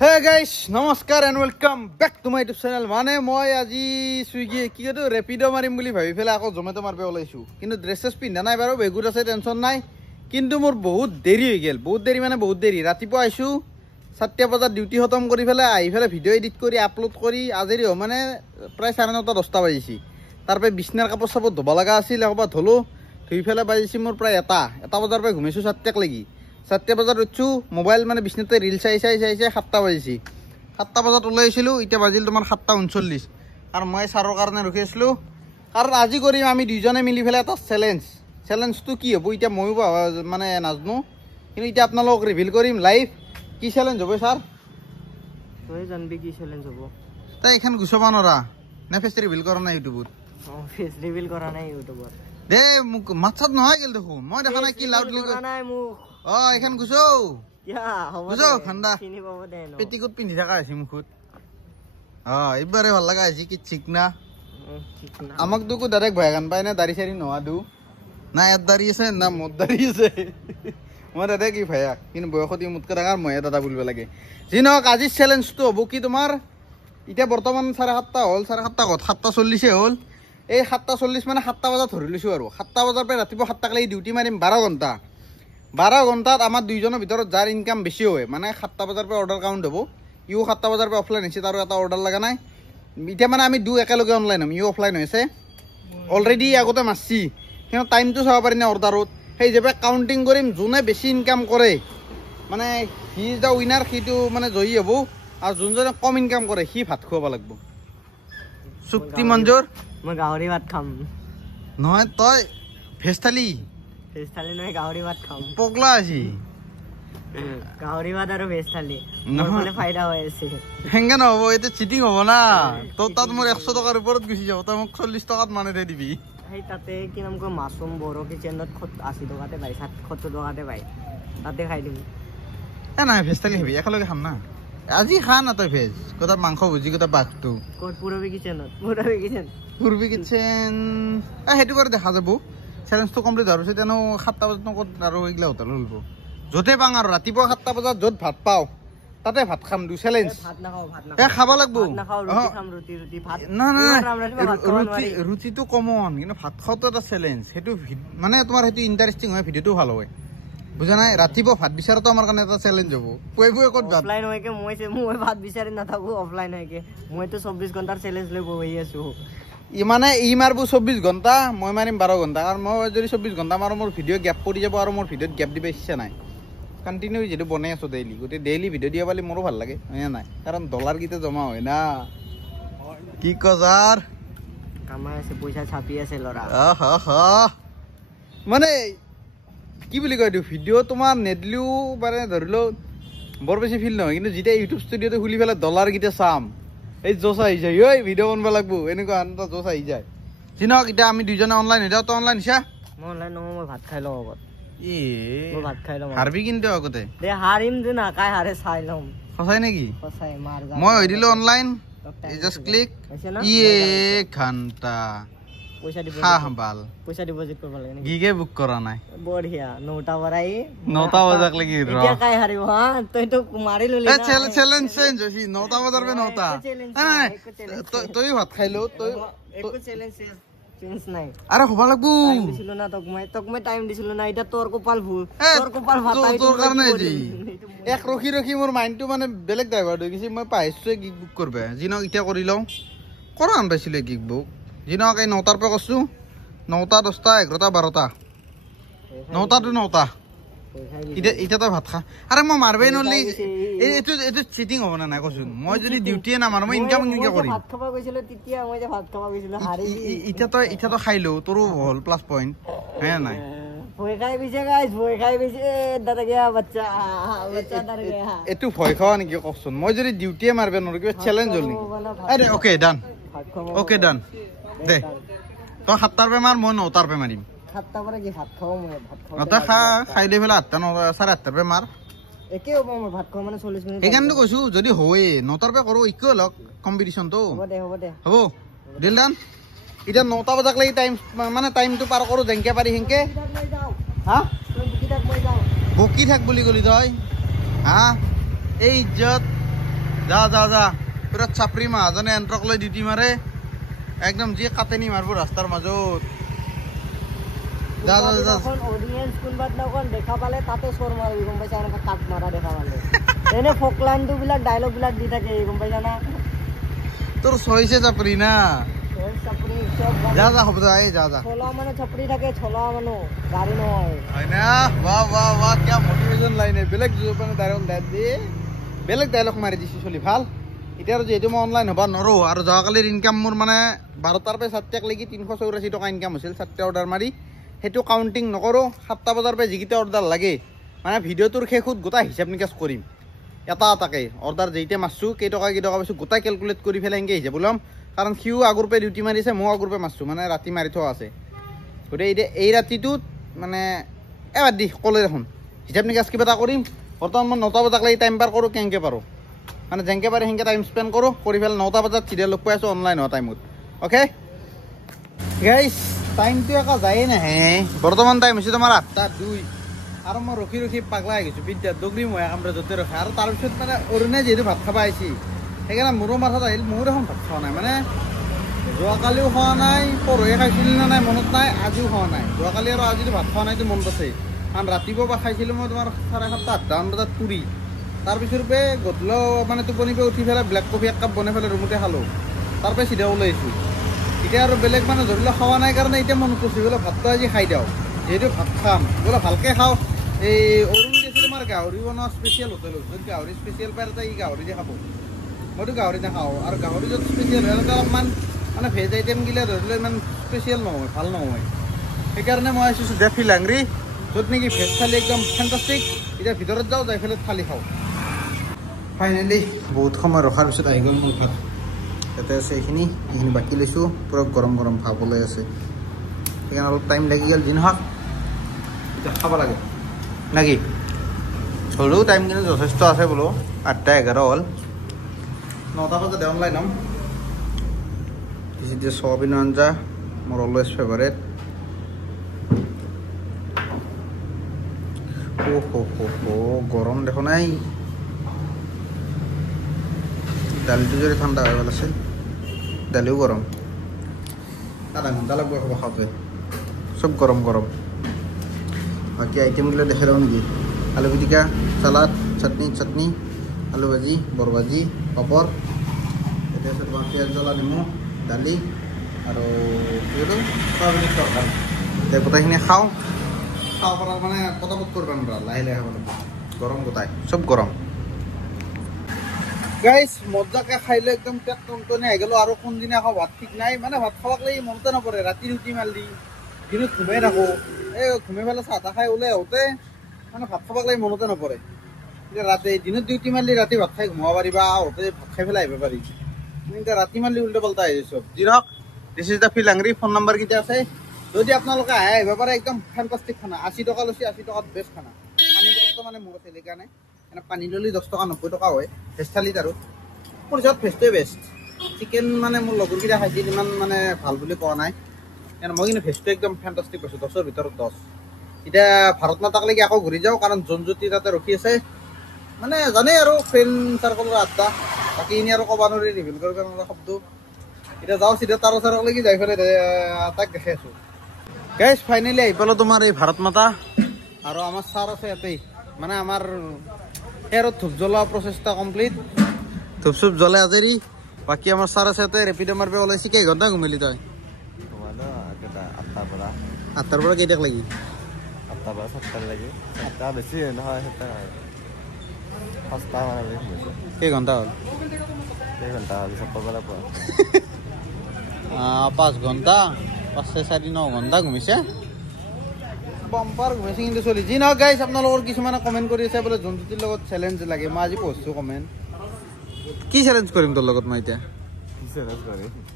Hey guys, namaskar and welcome back to my YouTube channel. Mane moi aji Swiggy ki to Rapido marim boli bhabi phela ako Zomato marbe olaisu. Kintu dresses pinda nai baro begur ase tension nai. Kintu mor bahut deri hoi gel. Bahut deri mane bahut deri. Ratipo aisu 7টা বজাত duty খতম কৰি ফেলে আহি ফেলে video edit কৰি upload কৰি আজৰি হ মানে প্ৰায় 9:30 10টা বাজিছি। তাৰপে বিছনাৰ কাপোৰ সব ধোবা লাগা আছিল একবা ধলো ধুই ফেলে বাজিছি মোৰ প্ৰায় 1টা বজাৰ পৰা ঘুমিছো 7টাক লাগি। 7টা বজাত উঠছো মোবাইল মানে বিছনাতে ৰিল চাই 7টা বাজিছি। 7টা বজাত ওলাইছিলো এতিয়া বাজিল তোমাৰ 7:39 আৰু মই সাৰৰ কাৰণে ৰখি আছিলো কাৰণ আজি কৰিম আমি দুইজনে মিলি ফেলে এটা চ্যালেঞ্জটো কি হ'ব এতিয়া মই মানে নাজনো কিন্তু এতিয়া আপোনালোকক ৰিভিল কৰিম লাইভ কি চ্যালেঞ্জ হবে স্যাৰ তুই জানবি কি চ্যালেঞ্জ হবো তাই এখন গুছবা নৰা না ফেস ৰিভিল কৰা নাই ইউটিউবত ফেস ৰিভিল কৰা নাই ইউটিউবত দে মুক মাছাত নহয় গেল দেখো মই দেখা নাই কি লাউডলি কৰা নাই মুক এখন গুছো ইয়া হ'ব গুছো ঠান্ডা চিনি পাব দে ন পেটিকুট পিন্ধি থাকা আছে মুখত এইবারে ভাল লাগা আছে কি ঠিক না আমাক দুকো ডাইরেক্ট ভয় গান পায় না দাড়ি সারি নোয়া দু না এত দাড়ি আছে না মত দাড়ি আছে মই দাদা কি ভাইয়া কিন্তু বয়সত মুতকে ডাঙৰ মই দাদা বুলিব লাগে যি নহওক আজিৰ চ্যালেঞ্জটো হ'ব কি তোমাৰ এতিয়া বৰ্তমান 7:30 হ'ল 7:30 ক'ত 7:40 হ'ল এই 7:40 মানে 7টা বজাত ধৰি লৈছো আৰু 7টা বজাৰ পৰা ৰাতিপুৱা 7টাক লাগি ডিউটি মাৰিম 12 ঘণ্টা 12 ঘণ্টাত আমাৰ দুইজনৰ ভিতৰত যাৰ ইনকাম বেছি হয় মানে 7টা বজাৰ পৰা অৰ্ডাৰ কাউণ্ট হ'ব ইও 7টা বজাৰ পৰা অফলাইন হৈছে তাৰো এটা অৰ্ডাৰ লগা নাই এতিয়া মানে আমি দুই একেলগে অনলাইন হ'ম ইও অফলাইন হৈছে অলৰেডি আগতে মাৰছি কিন্তু টাইমটো চাব পাৰি না অৰ্ডাৰত সেই যেবে কাউন্টিং কৰিম যোনে বেছি ইনকাম কৰে মানে হি ইজ দা উইনাৰ সিটো মানে জয়ী হ'ব আৰু যোনজনে কম ইনকাম কৰে সি ভাত খুৱাব লাগিব চুক্তি মঞ্জুৰ মই গাহৰি ভাত খাম নহয় তই ভেজ থালি নহয় গাহৰি ভাত খাম পগলা আছি গাহৰি ভাত আৰু ভেজ থালি নহলে ফায়দা হৈ আছে হেংগে নহ'ব এইটো চিটিং হ'ব না তোৰ তাত মোৰ 100 টকাৰ ওপৰত গুচি যাব তই মোক 40 টকাত মানে দে দিবি সেই তাতে কি নাম কয় মাছৰুম বড়ো কিচেনত 80 টকাতে পাই 70 টকাতে পাই তাতে খাই দিম নাই ভেজ থালি হেবি একেলগে খাম না আজি খা না তই ভেজ কথা মাংস ভুজি কথা বাঘটো ক'ত পুৰবি কিচেন পুৰবি কিচেন সেইটো বাৰু দেখা যাব চ্যালেঞ্জটো কমপ্লিট হোৱাৰ পিছত তেনো 7টা বজাত ক'ত আৰু এইগিলা হোটেল হ'ব য'তে পাং আৰু ৰাতিপুৱা 7টা বজাত য'ত ভাত পাওঁ তাতে ভাত খাম দু চ্যালেঞ্জ ভাত নাখাও খাব লাগিব ৰুটি খাম ৰুটি ভাত না ৰুটিটো কমন কিন্তু ভাত খাওঁতো এটা চ্যালেঞ্জ সেইটো মানে তোমাৰ সেইটো ইণ্টাৰেষ্টিং হয় ভিডিঅ'টো ভাল হয় বুজা নাই ৰাতিপুৱা ভাত বিচাৰাটো আমাৰ কাৰণে এটা চ্যালেঞ্জ হ'ব পুৱাই ক'ত ভাত অফলাইন হয়কে মই ভাত বিচাৰি নাথাকো অফলাইন হয়কে মইতো 24 ঘণ্টাৰ চ্যালেঞ্জ লৈ বহি আছো মানে ই মাৰবো 24 ঘণ্টা মই মাৰিম 12 ঘণ্টা কাৰণ মই যদি 24 ঘণ্টা মাৰো মোৰ ভিডিঅ' গেপ পৰি যাব আৰু মোৰ ভিডিঅ'ত গেপ দিব ইচ্ছা নাই কন্টিনিউ যেটো বনাই আছো ডেইলি গোটে ডেইলি ভিডিঅ' দিয়া পালি মোৰো ভাল লাগে হয় নাই কাৰণ ডলাৰ কিটা জমা হয় না কি কজাৰ কামাই আছে পইচা ছাপি আছে লৰা মানে কি বুলি কয় দিও ভিডিঅ' তোমাৰ নেদলিও মানে ধৰিলো বৰ বেছি ফিল নহয় কিন্তু যেতিয়া ইউটিউব ষ্টুডিঅ'তে খুলি পেলাই ডলাৰ কিটা চাম এই জোচ আহি যায় ঐ ভিডিঅ' বনাব লাগব এনেকুৱা আনটা জোচ আহি যায় জিনক এতিয়া আমি দুইজনে অনলাইন হৈ যাওঁ তো অনলাইন হিচা মই অনলাইন নহয় মই ভাত খাই লওঁ আগত মই ভাত খাই লওঁ হাৰবি কিন্তু আগতে দে হাৰিম যে না কাই হাৰে চাই লম সঁচাই নেকি সঁচাই মাৰ মই হৈ দিলো অনলাইন জাস্ট ক্লিক ইয়ে ঘণ্টা পইচা দিব পইচা ডিপোজিট কৰিব লাগে নেকি গিগে বুক কৰা নাই বঢ়িয়া 9টা বৰাই 9টা বজাক লাগি ৰ এতিয়া কাই হাৰিব হা তই তো মাৰি ললি না চ্যালেঞ্জ চেঞ্জ হৈছি 9টা বজাৰ পে 9টা তই ভাত খাইলো তই একো চ্যালেঞ্জ নাই আরে হবা লাগবো টাইম দিছিল না তক মই টাইম দিছিল না এটা তোর কপাল ভাতাই তোর কারণে জি এক ৰখি মোৰ মাইন্ডটো মানে বেলেগ ড্ৰাইভাৰ হৈ গৈছে মই পাইছো গিগ বুক কৰবে জিনক ইটা কৰি লও কৰা আন পাইছিলে গিগ বুক জিনক এই 9টাৰ পৰা কৈছো 9টা 10টা 11টা 12টা 9টা to 9টা ইটা তই ভাত খা আরে মই মারবেই নলি এইটো চিটিং হ'ব না নাই কৈছো মই যদি ডিউটিয়ে না মাৰ মই ইনকাম কিনকে কৰিম ভাত খাবা গৈছিল তেতিয়া মই যে ভাত খাবা গৈছিল হাৰি ইটা তো খাইলো তোৰো হল প্লাস পইণ্ট হয় নাই ভয় খাই বিছে দাদা গয়া বাচ্চা দাদা গয়া এটো ভয় খাওয়া নেকি কচোন মই যদি ডিউটিয়ে মারবে নর কিবা চ্যালেঞ্জ হল নেকি আরে ওকে ডান দে তো 7টাৰ পে মাৰ মই 9টাৰ পে মাৰিম 7টা পৰা কি ভাত খাও মই ভাত খাও নটা খাই দে ফেলা 8টা 8:30 পে মাৰ একে হ'ব মই ভাত খাও মানে 40 মিনিট এইখানটো কৈছো যদি হয় 9টাৰ পে কৰো ইকুৱেল হক কম্পিটিশন তো হ'ব দে হ'ব ডিল ডান এটা 9টা বজাক লাগি টাইম মানে টাইমটো পাৰ কৰো যেনকে পাৰি হেনকে হা বকি থাক বুলি গলি তই হা এই ইজ্জত যা যা যা পুৰা চাপৰি মাহাজনে এণ্ট্ৰক লৈ ডিউটি মাৰে একদম যি কাটেনি মাৰিব ৰাস্তাৰ মাজত যা যা যা অডিয়েন্স কোনবাত নকন দেখা পালে তাতে চোৰ মাৰিবি গম পাইছা এনেকা কাট মাৰা দেখা পালে এনে ফকলাইনটো বিলাক ডায়লগ বিলাক দি থাকে গম পাইছা না তোৰ চইছে চাপৰি না চাপৰি চব যা যা হ'ব যা এই যা যা ছলা মানে চাপৰি থাকে ছলা মানুহ গাড়ী নহয় হয় না বাহ বাহ বাহ কিয়া মটিভেশ্যন লাইন বেলেগ মানে ডাইলগ দি বেলেগ ডাইলগ মাৰি দিছি চলি ভাল এতিয়া আৰু যিহেতু মই অনলাইন হ'ব নোৱাৰোঁ আৰু যোৱাকালিৰ ইনকাম মোৰ মানে 12টাৰ পৰা 7টাক লাগি 384 টকা ইনকাম হৈছিল 7টা অৰ্ডাৰ মাৰি সেইটো কাউণ্টিং নকৰোঁ 7টা বজাৰ পৰা যিকেইটা অৰ্ডাৰ লাগে মানে ভিডিঅ'টোৰ শেষত গোটাই হিচাপ নিকাচ কৰিম এটা এটাকৈ অৰ্ডাৰ যেইটা মাৰছোঁ কেইটকা পাইছোঁ গোটাই কেলকুলেট কৰি পেলাই এনেকৈ হিচাপ ওলাম কাৰণ সিও আগৰ পৰা ডিউটি মাৰিছে মই আগৰ পৰা মাৰছোঁ মানে ৰাতি মাৰি থোৱা আছে গতিকে এতিয়া এই ৰাতিটোত মানে এবাৰ দি ক'লে দেখোন হিচাপ নিকাচ কিবা এটা কৰিম বৰ্তমান মই 9টা বজাক লাগি টাইম পাৰ কৰোঁ কেনেকৈ পাৰোঁ মানে যেনেকৈ পাৰে সেনেকৈ টাইম স্পেণ্ড কৰোঁ কৰি পেলাই 9টা বজাত চিৰিয়েল লগ পাই আছোঁ অনলাইন হোৱা টাইমত অ'কে গাইছ টাইমটো একো যায়েই নাহে বৰ্তমান টাইম হৈছে তোমাৰ 8:02 আৰু মই ৰখি ৰখি পাগলা হৈ গৈছোঁ বিদ্যাত দগৰি মই কামৰা য'তে ৰখে আৰু তাৰপিছত মানে অৰুণে যিহেতু ভাত খাব আহিছে সেইকাৰণে মোৰো মাথাত আহিল মোৰ এখন ভাত খোৱা নাই মানে যোৱাকালিও খোৱা নাই পৰহি খাইছিলোঁ নে নাই মনত নাই আজিও খোৱা নাই যোৱাকালি আৰু আজিতো ভাত খোৱা নাইতো মনত আছে কাৰণ ৰাতিপুৱা খাইছিলোঁ মই তোমাৰ 7:30 8টা বজাত পুৰি তাৰপিছৰ পৰা গধূলিও মানে টোপনিৰ পৰা উঠি পেলাই ব্লেক কফি 1 কাপ বনাই পেলাই ৰুমতে খালোঁ তাৰপৰা চিধা ওলাই আহিছোঁ এতিয়া আৰু বেলেগ মানে ধৰি লওক খোৱা নাই কাৰণে এতিয়া মনত পৰিছে বোলে ভাতটো আজি খাই দিওঁ যিহেতু ভাত খাম বোলে ভালকৈ খাওঁ এই অৰুণ দিছিল আমাৰ গাহৰি বনোৱা স্পেচিয়েল হোটেলত য'ত গাহৰি স্পেচিয়েল পাই তাতে ই গাহৰি যে খাব মইতো গাহৰি নাখাওঁ আৰু গাহৰি য'ত স্পেচিয়েল হয় তাতে অলপমান মানে ভেজ আইটেমগিলা ধৰি লওক ইমান স্পেচিয়েল নহয় ভাল নহয় সেইকাৰণে মই আহিছোঁ দে ফিলাংৰি য'ত নেকি ভেজ থালি একদম ফেণ্টাষ্টিক এতিয়া ভিতৰত যাওঁ যাই পেলাই থালি খাওঁ ফাইনেলি বহুত সময় ৰখাৰ পিছত আহি গ'ল মোৰ ভাত ইয়াতে আছে এইখিনি বাকি লৈছোঁ পূৰা গৰম গৰম ভাৱ ওলাই আছে সেইকাৰণে অলপ টাইম লাগি গ'ল যি নহওক এতিয়া খাব লাগে নাকি হ'লেও টাইম কিন্তু যথেষ্ট আছে বোলো 8:11 হ'ল 9টা বজাত অনলাইন হ'ম এতিয়া চয়াবিনৰ আঞ্জা মোৰ অলৱেজ ফেভাৰেট গৰম দেখোন নাই দালিটো যদি ঠাণ্ডা হৈ গ'ল আছে দালিও গৰম আধা ঘণ্টা লাগব খাব খাওঁতে চব গৰম গৰম বাকী আইটেমগুলো দেখাই লওঁ নেকি আলু পিটিকা চালাড চাটনি আলু ভাজি বৰ ভাজি পাপৰ এতিয়া আছে তোমাৰ পিঁয়াজ জ্বলা নেমু দালি আৰু চয়াবিনৰ তৰকাৰী এতিয়া গোটেইখিনি খাওঁ পৰা মানে পটাপট কৰিব নোৱাৰা লাহে লাহে খাব লাগিব গৰম গোটাই চব গৰম গাইছ মজাকে খাই লৈ একদম পেট টনটনি আহি গ'লো আৰু কোনদিনা খাওঁ ভাত ঠিক নাই মানে ভাত খাবাক লাগি মনতে নপৰে ৰাতি ৰুটি মাল দি দিনত ঘুমাই থাকোঁ এই ঘুমাই পেলাই চাহ তাহ খাই ওলাই আহোঁতে মানে ভাত খাবাক লাগি মনতে নপৰে এতিয়া ৰাতি দিনত ডিউটি মাৰিলে ৰাতি ভাত খাই ঘুমাব পাৰিবা আহোঁতে ভাত খাই পেলাই আহিব পাৰি কিন্তু ৰাতি মাৰিলে উল্টা পাল্টা আহি চব যি নহওক দিছ ইজ দ্য ফিলাংৰি ফোন নম্বৰ কেইটা আছে যদি আপোনালোকে আহিব পাৰে একদম ফেণ্টাষ্টিক খানা 80 টকা লৈছে 80 টকাত বেষ্ট খানা পানী বটলটো মানে মোৰ আছে সেইকাৰণে মানে পানী ল'লে 10 টকা 90 টকা হয় ভেজ থালিত আৰু মোৰ হিচাপত ভেজটোৱে বেষ্ট চিকেন মানে মোৰ লগৰকেইটা খাইছিল ইমান মানে ভাল বুলি কোৱা নাই মই কিন্তু ভেজটো একদম ফেণ্টাষ্টিক পাইছোঁ 10ৰ ভিতৰত 10 এতিয়া ভাৰত মাতাকলৈকে আকৌ ঘূৰি যাওঁ কাৰণ জনজ্যোতি তাতে ৰখি আছে মানে জানেই আৰু ফ্ৰেণ্ড চাৰ্কলৰ আড্ডা বাকী এনেই আৰু ক'ব নোৱাৰি ৰিভিল কৰিব নোৱাৰা শব্দ এতিয়া যাওঁ চিধা তাৰলৈকে যাই পেলাই তাক দেখাই আছোঁ গাইজ ফাইনেলি আহি পালোঁ তোমাৰ এই ভাৰত মাতা আৰু আমাৰ ছাৰ আছে ইয়াতেই মানে আমাৰ এয়াৰত ধূপ জ্বলোৱা প্ৰচেষ্টা কমপ্লিট ধূপ চুপ জ্বলে আজৰি বাকী আমাৰ ছাৰ আছে ইয়াতে ৰেপিড' মাৰিব ওলাইছে কেইঘণ্টা ঘুমিলি তই 8টাৰ পৰা কেইটাক লাগি 8টাৰ পৰা 7টাৰ লাগি 7টা বেছি নহয় 5টা মানে কেইঘণ্টা হ'ল কেইঘণ্টা হ'ল চববিলাক 5 ঘণ্টা 5-4-9 ঘণ্টা ঘুমিছে বাম্পাৰ ঘুমিছে কিন্তু চলি যি নহওক গাইছ আপোনালোকৰ কিছুমানে কমেণ্ট কৰি আছে বোলে জনজ্যোতিৰ লগত চেলেঞ্জ লাগে মই আজি পঢ়িছোঁ কমেণ্ট কি চেলেঞ্জ কৰিম তোৰ লগত মই এতিয়া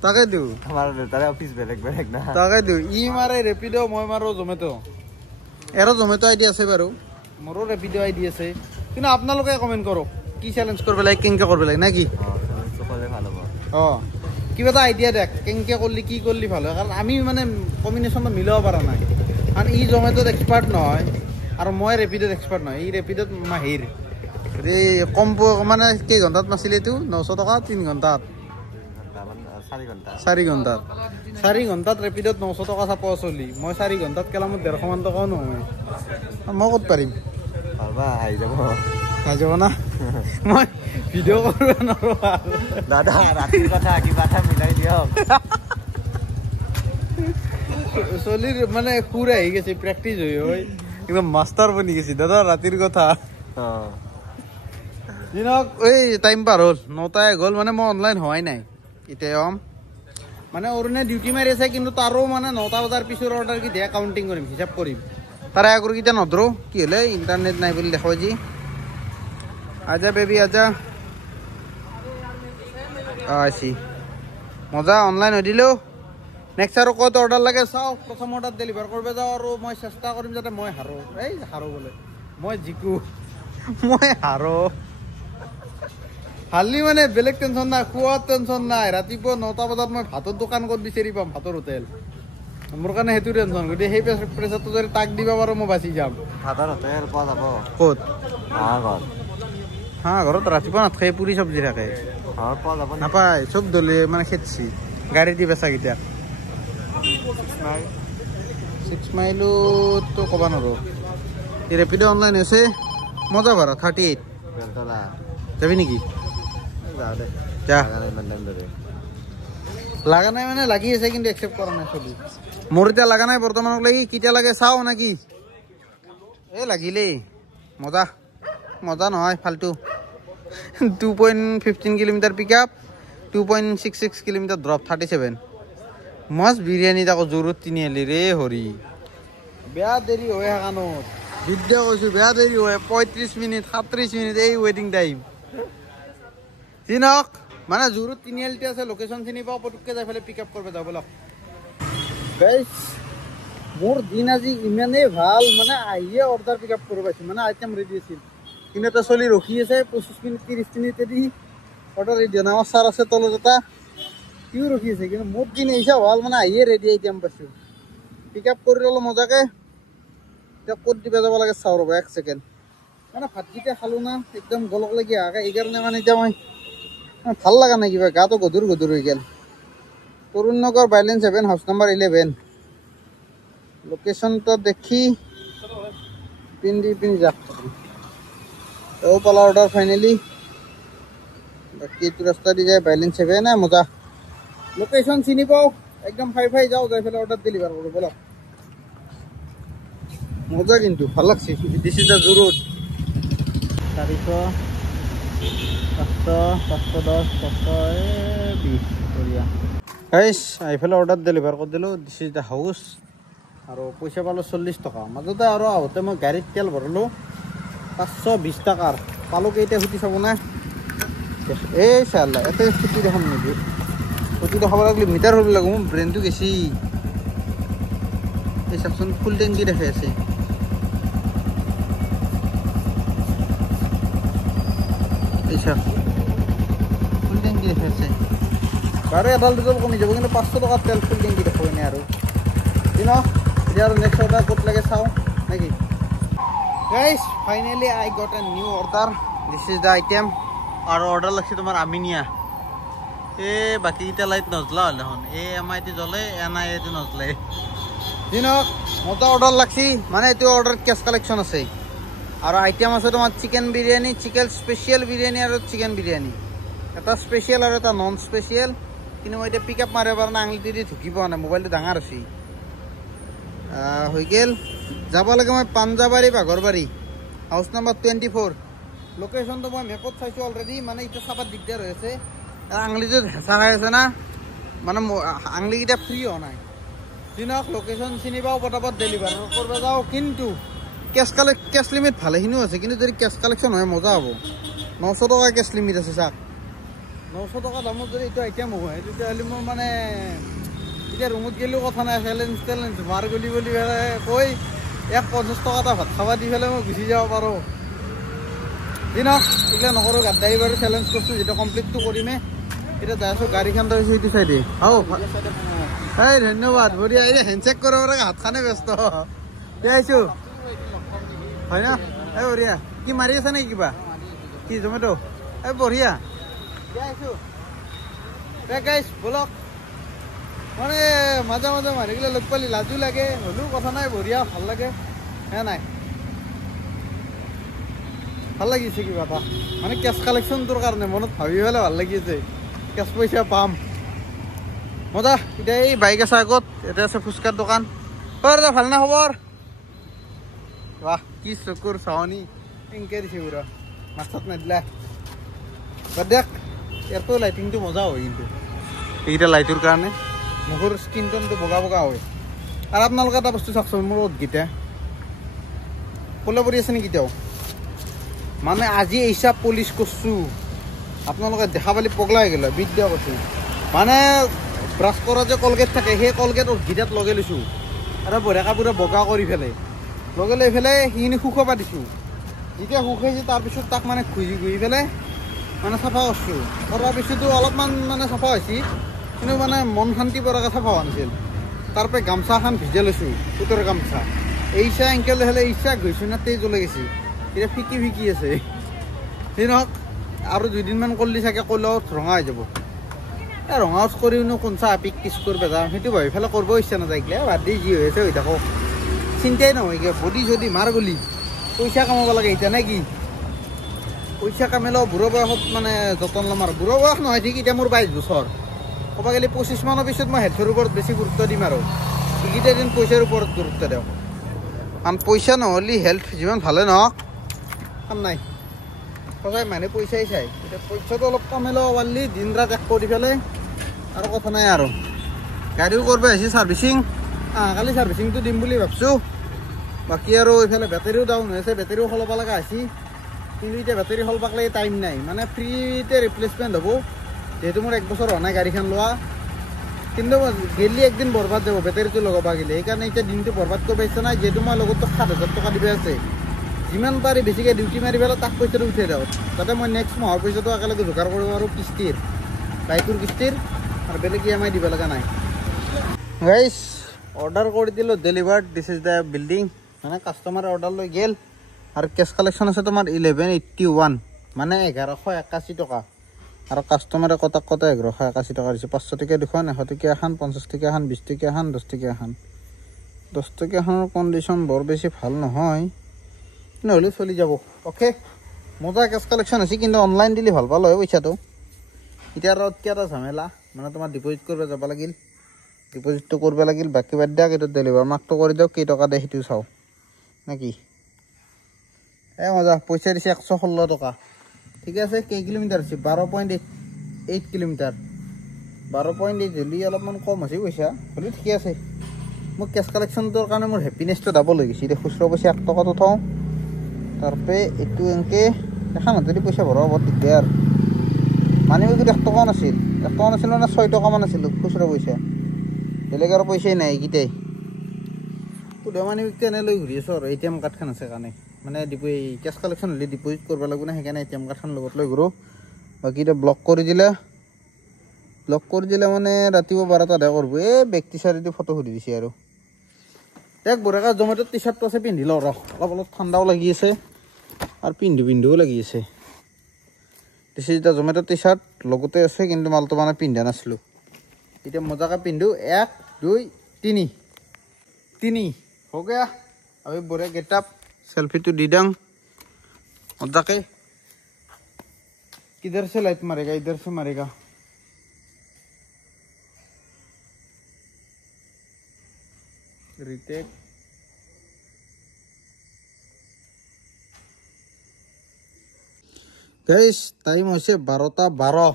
তাকে দিওঁ আমাৰ দেউতাৰে অফিচ বেলেগ বেলেগ না তাকে দিওঁ ই মাৰে ৰেপিড' মই মাৰোঁ জমেট' এৰো জমেট' আইডি আছে বাৰু মোৰো ৰেপিড' আইডি আছে কিন্তু আপোনালোকে কমেণ্ট কৰক কি চেলেঞ্জ কৰিব লাগে কেনেকৈ কৰিব লাগে নে কি ভাল হ'ব অঁ কিবা এটা আইডিয়া দেখ কেনেকৈ কৰিলে কি কৰিলে ভাল হয় কাৰণ আমি মানে কম্বিনেশ্যনটো মিলাব পৰা নাই কাৰণ ই জমেট'ত এক্সপাৰ্ট নহয় আৰু মই ৰেপিডত এক্সপাৰ্ট নহয় ই ৰেপিডত মাহিৰ এই কম মানে কেইঘণ্টাত মাছিলে এইটো 900 টকা 3 ঘণ্টাত 4 ঘণ্টাত 4 ঘণ্টাত ৰেপিডত 900 টকা চাপ চলি মই 4 ঘণ্টাত কেলা মোৰ 150 মান টকাও নহয় মই ক'ত পাৰিম আহি যাব না মই ভিডিঅ' কৰিব নোৱাৰো দাদা ৰাতিৰ কথা কিবা এটা মিলাই দিয়ক চলিৰ মানে সুৰ আহি গৈছে প্ৰেক্টিচ হৈ একদম মাষ্টাৰ বনি গৈছে দাদা ৰাতিৰ কথা দিনক এই টাইম পাৰ হ'ল 9টাই গ'ল মানে মই অনলাইন হোৱাই নাই এতিয়া মানে অৰুণে ডিউটি মাৰি আছে কিন্তু তাৰো মানে 9টা বজাৰ পিছৰ অৰ্ডাৰ কি দিয়া কাউণ্টিং কৰিম হিচাপ কৰিম তাৰে আগৰকেইটা নধৰো কি হ'লে ইণ্টাৰনেট নাই বুলি দেখাব যি আজা বেবি আজা আছি মজা অনলাইন হৈ দিলেও নেক্সট আৰু ক'ত অৰ্ডাৰ লাগে চাওঁ প্ৰথম অৰ্ডাৰ ডেলিভাৰ কৰিব যাওঁ আৰু মই চেষ্টা কৰিম যাতে মই হাৰো এই হাৰো বোলে মই জিকো মই হাৰো হালি মানে বেলেগ টেনশ্যন নাই খোৱাৰ টেনশ্যন নাই ৰাতিপুৱা 9টা বজাত মই ভাতৰ দোকান ক'ত বিচাৰি পাম ভাতৰ হোটেল মোৰ কাৰণে সেইটো টেনশ্যন গতিকে সেই প্ৰেচাৰটো যদি তাক দিব পাৰো মই বাচি যাম ভাতৰ হোটেল পোৱা যাব ক'ত ঘৰ ঘৰত ৰাতিপুৱা নাথাকে পুৰি চব্জি থাকে ঘৰত পোৱা যাব নাপায় চব দলে মানে খেতছি গাড়ী দি বেচাকেইটা 6 মাইলতো ক'ব নোৱাৰো এই ৰেপিড' অনলাইন হৈছে মজা ভাড়া 38 যাবি নেকি যা লাগা নাই মানে লাগি আছে কিন্তু একচেপ্ট কৰা নাই চলি মোৰ এতিয়া লাগা নাই বৰ্তমানক লাগি কেতিয়া লাগে চাওঁ নেকি এই লাগিলেই মজা মজা নহয় ফাল্টু 2.15 কিলোমিটাৰ পিক আপ 2.66 কিলোমিটাৰ ড্ৰপ 37 মাছ বিৰিয়ানী আকৌ জোৰত তিনি আলি ৰে হৰি বেয়া দেৰি হয় সেইকাৰণত বিদ্যা কৈছোঁ বেয়া দেৰি হয় 35 মিনিট 37 মিনিট এই ৱেটিং টাইম যি নহওক মানে জোৰত তিনিআলিতে আছে লোকেশ্যন চিনি পাওঁ পটুককৈ যাই পেলাই পিক আপ কৰিব যাওঁ বলক গাইজ মোৰ দিন আজি ইমানেই ভাল মানে আহিয়ে অৰ্ডাৰ পিক আপ কৰিব পাইছোঁ মানে আইটেম ৰেডি আছিল কিন্তু এটা চলি ৰখি আছে 25 মিনিট 30 মিনিট দি অৰ্ডাৰ ৰেডি হয় আমাৰ ছাৰ আছে তলত এটা সিও ৰখি আছে কিন্তু মোৰ দিন আহিছে ভাল মানে আহিয়ে ৰেডি আইটেম পাইছোঁ পিক আপ কৰি ল'লোঁ মজাকৈ এতিয়া ক'ত দিব যাব লাগে চাওঁ ৰ'ব 1 ছেকেণ্ড মানে ভাতকেইটা খালোঁ না একদম গলক লাগি আগে এইকাৰণে মানে এতিয়া মই ভাল লগা নাই কিবা গাটো গধুৰ গধুৰ হৈ গ'ল তৰুণ নগৰ বাইলেন 7 হাউচ নাম্বাৰ 11 লোকেশ্যনটো দেখি পিন্ধি যাক এও পালা অৰ্ডাৰ ফাইনেলি বাকী এইটো ৰাস্তা দি যায় বাইলেন 7 মজা লোকেশ্যন চিনি পাওঁ একদম ফাই যাওঁ যাই পেলাই অৰ্ডাৰ ডেলিভাৰ কৰোঁ বলক মজা কিন্তু ভাল লাগছে this is the Zoo Road 400 510 520 বঢ়িয়া গাইজ আহি পেলাই অৰ্ডাৰ ডেলিভাৰ কৰি দিলোঁ দিছ ইজ দ্য হাউচ আৰু পইচা পালোঁ 40 টকা মাজতে আৰু আহোঁতে মই গাড়ীত তেল ভৰালোঁ 520 টকাৰ পালোঁ কেইটা ফুটি চাব না এই চালা ইয়াতে ফুটি দেখাম নেকি ফুটি দেখাব লাগিলে মিটাৰ হ'ব লাগিব মোৰ ব্ৰেইনটো গেছি এই চাওকচোন ফুল টেংকি দেখাই আছে এই চাওক ফুল টেংকি দেখাই আছে বাৰু এডাল দুডাল কমি যাব কিন্তু 500 টকাৰ তেল ফুল টেংকি দেখাব নে আৰু এতিয়া আৰু নেক্সট অৰ্ডাৰ ক'ত লাগে চাওঁ নেকি guys finally I got a new order this is the item আৰু অৰ্ডাৰ লাগছে তোমাৰ আমিনিয়া এই বাকীকেইটা লাইট নজ্বলা হ'ল দেখোন এই আমাৰ এতিয়া জ্বলে এনাই এইটো নজ্বলে যি নহওক মজা অৰ্ডাৰ লাগছি মানে এইটো অৰ্ডাৰত কেছ কালেকশ্যন আছে আৰু আইটেম আছে তোমাৰ chicken biryani chicken special biryani আৰু চিকেন বিৰিয়ানী এটা স্পেচিয়েল আৰু এটা নন স্পেচিয়েল কিন্তু মই এতিয়া পিক আপ মাৰিব পৰা নাই আঙুলিটো দি ঢুকি পোৱা নাই মোবাইলটো ডাঙৰ আছে হৈ গ'ল যাব লাগে মই পাঞ্জাবাৰী বাঘৰবাৰী হাউচ নাম্বাৰ 24 লোকেশ্যনটো মই মেপত চাইছোঁ অলৰেডি মানে এতিয়া চাবাত দিগদাৰ হৈ আছে আঙুলিটো হেঁচা খাই আছে না মানে আঙুলিকেইটা ফ্ৰী হোৱা নাই যি নহওক লোকেশ্যন চিনি পাওঁ পটাপট ডেলিভাৰ কৰিব যাওঁ কিন্তু কেছ লিমিট ভালেখিনিও আছে কিন্তু যদি কেছ কালেকশ্যন হয় মজা হ'ব 900 টকা কেছ লিমিট আছে চাওক 900 টকা দামত যদি এইটো আইটেম হয় তেতিয়াহ'লে মোৰ মানে এতিয়া ৰুমত গ'লেও কথা নাই চেলেঞ্জ মাৰ গলি বুলি কৈ 150 টকা এটা ভাত খাব দি পেলাই মই গুচি যাব পাৰোঁ যি নহওক এইগিলা নকৰোঁ গাদ্দাৰি বাৰু চেলেঞ্জ কৰিছোঁ যেতিয়া কমপ্লিটটো কৰিমে এতিয়া যাই আছোঁ গাড়ীখন ধৰিছোঁ এইটো চাইডে এই ধন্যবাদ বঢ়িয়া এই হেণ্ডশ্বেক কৰিব পাৰে হাতখনে ব্যস্ত আহিছোঁ হয় না এই বঢ়িয়া কি মাৰি আছে নেকি কিবা কি জমেটো এই বঢ়িয়া আহিছো গাইছ বলক মানে মাজে মাজে মানুহগিলা লগ পালি লাজো লাগে হ'লেও কথা নাই বঢ়িয়া ভাল লাগে হে নাই ভাল লাগিছে কিবা এটা মানে কেছ কালেকশ্যনটোৰ কাৰণে মনত ভাবি পেলাই ভাল লাগিছে কেছ পইচা পাম মজা এতিয়া এই বাইক আছে আগত এতিয়া আছে ফুচকাৰ দোকান দাদা ভাল না খবৰ বাহ কি চকুৰ চাৱনি এনকে দিছে পুৰা মাছত নেদিলা বাদ দিয়ক ইয়াৰতো লাইটিংটো মজা হয় কিন্তু এইকেইটা লাইটৰ কাৰণে মুখৰ স্কিন টোনটো বগা বগা হয় আৰু আপোনালোকে এটা বস্তু চাওকচোন মোৰ ৰ'দকেইটা ক'লা পৰি আছে নেকি এতিয়াও মানে আজি এইচা পলিচ কৰছোঁ আপোনালোকে দেখা পালি পগলা হৈ গ'ল বিদ্যা কৈছোঁ মানে ব্ৰাছ কৰা যে কলগেট থাকে সেই কলগেট অৰ্ঘিতাত লগাই লৈছোঁ আৰু বঢ়িয়াকৈ পুৰা বগা কৰি পেলাই লগাই লৈ পেলাই সেইখিনি শুকাব দিছোঁ যেতিয়া শুকাইছে তাৰপিছত তাক মানে ঘঁহি ঘঁহি পেলাই মানে চাফা কৰিছোঁ কৰাৰ পিছতো অলপমান মানে চাফা হৈছে কিন্তু মানে মন শান্তি পৰাকৈ চাফা হোৱা নাছিল তাৰপৰা গামছা এখন ভিজাই লৈছোঁ সুতৰ গামছা এইচা এনকে লৈ হ'লে এইচা গৈছোঁ না তেজ ওলাই গৈছে এতিয়া ফিকি ফিকি আছে সেই নহওক আৰু দুদিনমান কৰিলে চাগে কলাত ৰঙা হৈ যাব এই ৰঙাউট কৰিওনো কোন চাহ পিক পিচ কৰিব যাম সেইটো ভাবি পেলাই কৰিব ইচ্ছা নাযায় গিলা বাদ দি যি হৈ আছে হৈ থাকক চিন্তাই নহয় কিয় বডি যদি মাৰ গলি পইচা কামাব লাগে এতিয়া নে কি পইচা কামিলেও বুঢ়া বয়সত মানে যতন ল'ম আৰু বুঢ়া বয়স নহয় ঠিক এতিয়া মোৰ 22 বছৰ ক'ব গ'লে 25 মানৰ পিছত মই হেল্থৰ ওপৰত বেছি গুৰুত্ব দিম আৰু এইকেইটা দিন পইচাৰ ওপৰত গুৰুত্ব দিওঁ কাৰণ পইচা নহ'লে হেল্থ যিমান ভালে নহওক কাম নাই সদায় মানুহে পইচাই চাই এতিয়া পইচাটো অলপ কমাই ল'ব পাৰিলে দিন ৰাত এক কৰি পেলাই আৰু কথা নাই আৰু গাড়ীও কৰিব আহিছে ছাৰ্ভিচিং কালি ছাৰ্ভিচিংটো দিম বুলি ভাবছোঁ বাকী আৰু এইফালে বেটেৰীও ডাউন হৈ আছে বেটেৰীও সলাব লগা হৈছে কিন্তু এতিয়া বেটেৰী সলবাক লাগে টাইম নাই মানে ফ্ৰীতে ৰিপ্লেচমেণ্ট হ'ব যিহেতু মোৰ 1 বছৰ হোৱা নাই গাড়ীখন লোৱা কিন্তু গেলি একদিন বৰবাদ যাব বেটেৰীটো লগাব গ'লে সেইকাৰণে এতিয়া দিনটো বৰবাদ কৰিব ইচ্ছা নাই যিহেতু মই লগতো 7,000 টকা দিব আছে যিমান পাৰি বেছিকৈ ডিউটি মাৰি পেলাই তাক পইচাটো উঠাই দিওঁ যাতে মই নেক্সট মাহৰ পইচাটো একেলগে যোগাৰ কৰিব পাৰোঁ কিস্তিৰ বাইকৰ কিস্তিৰ আৰু বেলেগ EMI দিব লগা নাই গাইছ অৰ্ডাৰ কৰি দিলোঁ delivered this is the building মানে কাষ্টমাৰে অৰ্ডাৰ লৈ গ'ল আৰু কেছ কালেকশ্যন আছে তোমাৰ 1181 মানে 1181 টকা আৰু কাষ্টমাৰে কটাক কটা 1181 টকা দিছে 500 টকীয়া দুখন 100 টকীয়া এখন 50 টকীয়া এখন 20 টকীয়া এখন 10 টকীয়া এখন 10 টকীয়াখনৰ কণ্ডিশ্যন বৰ বেছি ভাল নহয় নহ'লে চলি যাব অ'কে মজা কেছ কালেকশ্যন হৈছে কিন্তু অনলাইন দিলে ভাল পালোঁ হয় পইচাটো এতিয়া আৰু কি এটা ঝামেলা মানে তোমাৰ ডিপজিট কৰিব যাব লাগিল ডিপজিটটো কৰিব লাগিল বাকী বাদ দিয়ক এইটো ডেলিভাৰ মাৰ্কটো কৰি দিয়ক কেইটকা দিয়ে সেইটো চাওঁ নে কি মজা পইচা দিছে 116 টকা ঠিক আছে কেই কিলোমিটাৰ হৈছে 12.8 কিলোমিটাৰ 12.8 হ'লে অলপমান কম হৈছে পইচা হ'লেও ঠিকে আছে মোক কেছ কালেকশ্যনটোৰ কাৰণে মোৰ হেপিনেছটো ডাবল হৈ গৈছে এতিয়া খুচৰা পইচা 1 টকাটো থওঁ তাৰপৰা এইটো এনেকৈ এখন হাতেদি পইচা ভৰাব বৰ দিগদাৰ মানি বেগত 1 টকাও নাছিল 1 টকা নাছিল মানে 6 টকামান আছিলোঁ খুচৰা পইচা বেলেগ আৰু পইচাই নাই এইকেইটাই সুধা মানি বেগটো এনে লৈ ঘূৰি আছোঁ আৰু ATM কাৰ্ডখন আছে কাৰণে মানে কেছ কালেকশ্যন হ'লে ডিপজিট কৰিব লাগিব না সেইকাৰণে ATM কাৰ্ডখন লগত লৈ ঘূৰোঁ বাকী এতিয়া ব্লক কৰি দিলে মানে ৰাতিপুৱা 12টাতহে কৰিব এই বেগ টি চাৰ্ট ফটো সুধি দিছে আৰু এক বঢ়িয়াকৈ জমেটোৰ টি চাৰ্টটো আছে পিন্ধি লওঁ ৰহ অলপ ঠাণ্ডাও লাগি আছে আৰু পিন্ধিও লাগি আছে দিছে যেতিয়া জমেটোৰ টি চাৰ্ট লগতে আছে কিন্তু মালটো মানে পিন্ধা নাছিলোঁ এতিয়া মজাকৈ পিন্ধো 1 2 3 हो गया अभी बुरे गेटअप सेल्फी तो दी दंग मजाके किधर से लाइट मारेगा इधर से मारेगा रिटेक गाइस टाइम হৈছে 12:12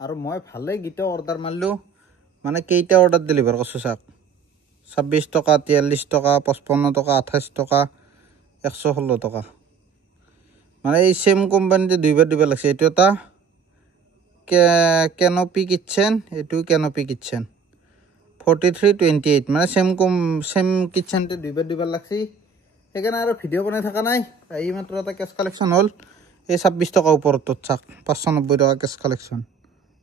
আৰু মই ভালে গিটা অৰ্ডাৰ মাৰলো মানে কেইটা অৰ্ডাৰ ডেলিভাৰ কৰছো চাক 26 টকা 43 টকা 55 টকা 28 টকা 116 টকা মানে এই সেম কোম্পানীতে দুইবাৰ দিব লাগছে এটো এটা ক্যানোপি কিচেন এটো ক্যানোপি কিচেন 4328 মানে সেম কিচেনতে দুইবাৰ দিব লাগছে সেইকাৰণে আৰু ভিডিও বনাই থকা নাই এই মাত্ৰ এটা কেছ কালেকশ্যন হল এই 26 টকা ওপৰত চাক 590 টকা কেছ কালেকশ্যন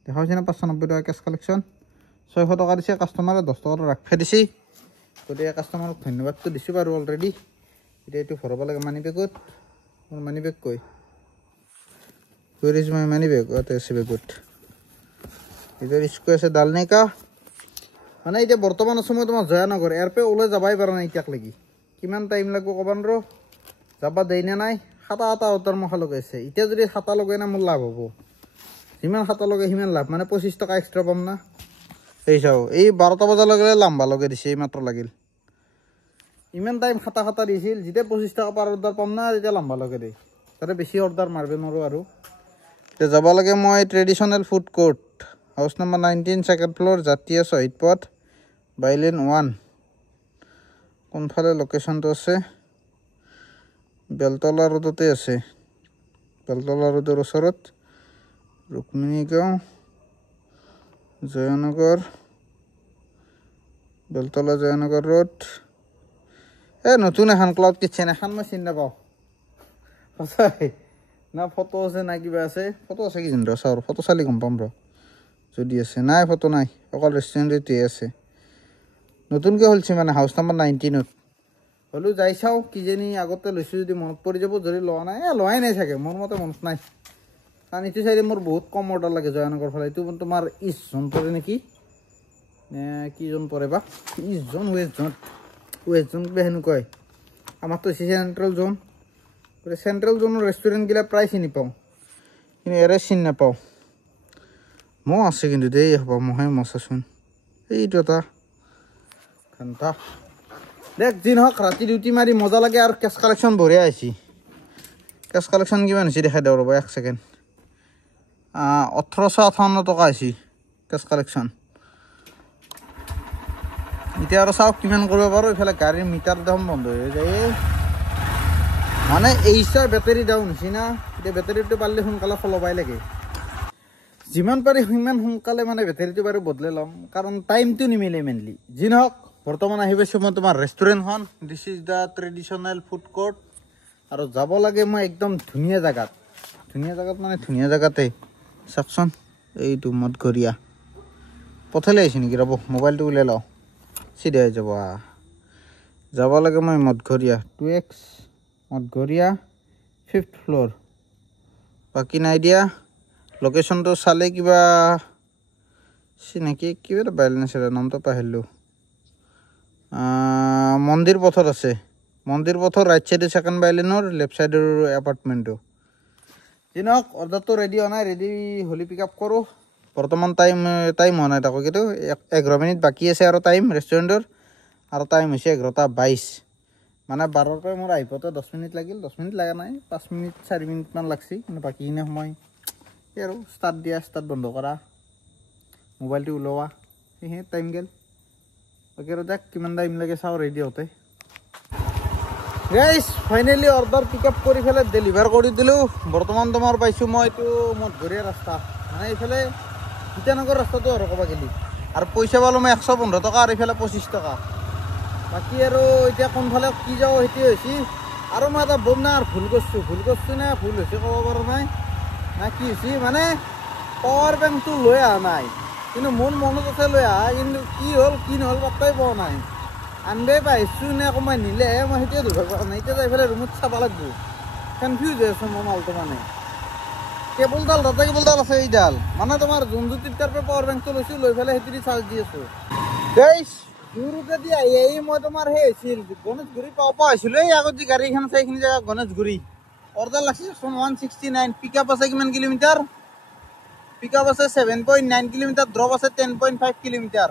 দেখাইছে না 590 টকা কেছ কালেকশ্যন 600 টকা দিছে কাস্টমাৰে 10 টকা ৰাখে দিছে গতিকে কাস্টমাৰক ধন্যবাদটো দিছোঁ বাৰু অলৰেডি এতিয়া এইটো ভৰাব লাগে মানি বেগত মোৰ মানি বেগ কৈ Where is my money bag? What is it good? इधर इसको ऐसे डालने का মানে এতিয়া বৰ্তমান সময় তোমাৰ জয়ানগৰ এয়াৰপে ওলাই যাবাই পাৰা নাই ইটাক লাগি কিমান টাইম লাগব কবান ৰ যাবা দেই না নাই হাতা উত্তৰ মখা লগাইছে এতিয়া যদি হাতা লগাই না মোৰ লাভ হ'ব যিমান হাতা লগাই সিমান লাভ মানে 25 টকা এক্সট্ৰা পাম না এই চাও এই 12টা বজা লগালে লম্বা লগাই দিছে এই মাত্ৰ লাগিল ইমান টাইম হাতা দিছিল যেতিয়া 25 টকা পাৰ অৰ্ডাৰ পাম না তেতিয়া লম্বা লগাই দেই তাৰে বেছি অৰ্ডাৰ মাৰবে নৰো আৰু এতিয়া যাব লাগে মই ট্ৰেডিশনাল ফুড কোৰ্ট হাউস নাম্বার 19 সেকেন্ড ফ্লোর জাতীয় শহীদ পথ বাইলেন 1 কোনফালে লোকেশনটো আছে বেলতলা রোডতে আছে বেলতলা ৰোডৰ ওচৰত रुक्मिणी गाँव जयनगर बेलतला जयनगर रोड ए नतुन এখন ক্লাউড কিচেন এখন মই চিন নাপাও সঁচাই না ফটো আছে না কিবা আছে ফটো আছে কি জানো চাও ফটো চালি গম পাম ৰ যদি আছে নাই ফটো নাই অকল ৰেষ্টুৰেণ্টতে আছে নতুনকে হলছে মানে হাউস নাম্বার 19 ত হলো যাই চাও কি জানি আগতে লৈছো যদি মনত পৰি যাব যদি লোৱা নাই লোৱাই নাই থাকে মোৰ মতে মনত নাই কাৰণ ইটো চাইডে মোৰ বহুত কম অৰ্ডাৰ লাগে জয়নগৰ ফালে এইটো তোমাৰ 20 জন পৰে নেকি কি জন পৰে বা 20 জন ৱেষ্ট জন বেহেনু কয় আমাৰ তো সেন্ট্ৰাল জোন সেন্ট্ৰাল জোনৰ ৰেষ্টুৰেণ্ট গিলা প্ৰায় চিনি পাওঁ কিন্তু এৰে চিনি নাপাওঁ মো আছে কিন্তু দেই হ'ব মহে মছাচোন এইটো এটা ঘণ্টা দেখ দিন হক ৰাতি ডিউটি মাৰি মজা লাগে আৰু কেছ কালেকশ্যন বঢ়িয়া আইছি কেছ কালেকশ্যন কিমান হৈছে দেখাই দিওঁ ৰ'ব 1 সেকেন্ড 1858 টকা আইছি কেছ কালেকশ্যন এতিয়া আৰু চাওক কিমান কৰিব পাৰো ইফালে গাড়ীৰ মিটাৰ দাম বন্ধ হৈ যায় মানে এইছাৰ বেটাৰী ডাউন হৈছে না এতিয়া বেটাৰীটো পাৰলে সোনকালে খলবাই লাগে যিমান পাৰি সিমান সোনকালে মানে বেটাৰীটো বাৰু বদলাই ল'ম কাৰণ টাইমটো নিমিলে মেইনলি যি নহওক বৰ্তমান আহি পাইছোঁ মই তোমাৰ ৰেষ্টুৰেণ্টখন দিছ is the traditional food court আৰু যাব লাগে মই একদম ধুনীয়া জাগাত মানে ধুনীয়া জাগাতে চাওকচোন এইটো মদঘৰীয়া পথালে আহিছে নেকি ৰ'ব মোবাইলটো উলিয়াই লওঁ চিধা হৈ যাব লাগে মই মদঘৰীয়া 2x মদঘৰীয়া 5th ফ্লোৰ বাকী নাই দিয়া লোকেশনটো চালে কিবা চিনাকি কিবা বাইলেন আছে নামটো পাহৰিলোঁ মন্দিৰ পথত আছে মন্দিৰ পথৰ ৰাইট সাইডে সেকেন্ড বাইলেনৰ লেফট সাইডৰ এপাৰ্টমেণ্টটো জিনক অৰ্ডাৰটো ৰেডি হোৱা নাই ৰেডি হলি পিক আপ কৰোঁ বৰ্তমান টাইম হোৱা নাই তাকো কিন্তু 11 মিনিট বাকী আছে আৰু টাইম ৰেষ্টুৰেণ্টৰ আৰু টাইম হৈছে 11:22 মানে 12ৰ পৰা মোৰ আহিবতে 10 মিনিট লাগিল 10 মিনিট লাগা নাই 5 মিনিট 4 মিনিট মান লাগছি কিন্তু বাকীখিনি সময় আৰু ষ্টাৰ্ট বন্ধ কৰা মোবাইলটো ওলোৱা সেয়ে টাইম গেল বাকী আৰু দেখ কিমান টাইম লাগে চাওঁ ৰেডি হওঁতে guys finally order pick up কৰি ফেলে ডেলিভাৰ কৰি দিলোঁ বৰ্তমান তোমাৰ পাইছোঁ মই এইটো মদঘৰীয়া ৰাস্তা মানে এইফালে গীতানগৰ ৰাস্তাটো আৰু ক'বা গেলি আৰু পইচা পালোঁ মই 115 টকা আৰু এইফালে 25 টকা বাকী আৰু এতিয়া কোনফালে কি যাওঁ সেইটোৱে হৈছে আৰু মই এটা বম না ভুল কৰিছোঁ নে ভুল হৈছে ক'ব পৰা নাই না কি হৈছে মানে পাৱাৰ বেংকটো লৈ অহা নাই কিন্তু মোৰ মনত আছে লৈ অহা কিন্তু কি হ'ল কি নহ'ল পাত্তাই পোৱা নাই আনবে পাইছোঁ নে আকৌ মই নিলেহে মই সেইটোৱে ধৰিব পৰা নাই এতিয়া যাই পেলাই ৰুমত চাব লাগিব কনফিউজ হৈ আছোঁ মোৰ মালটো মানে কেবলডাল তাতে কেবলডাল আছে এইডাল মানে তোমাৰ যোনটো টিপটাৰ পৰা পাৱাৰ বেংকটো লৈছোঁ লৈ পেলাই সেইটো চাৰ্জ দি আছোঁ গাইজ জুৰুকেদি আহি মই তোমাৰ সেই হৈছিল গণেশগুৰি পাব আহিছিলোঁ এই আগত যি গাড়ীখন আছে এইখিনি জেগা গণেশগুৰি অৰ্ডাৰ লাগিছিল 169 পিক আপ আছে কিমান কিলোমিটাৰ পিক আপ আছে 7.9 কিলোমিটাৰ ড্ৰপ আছে 10.5 কিলোমিটাৰ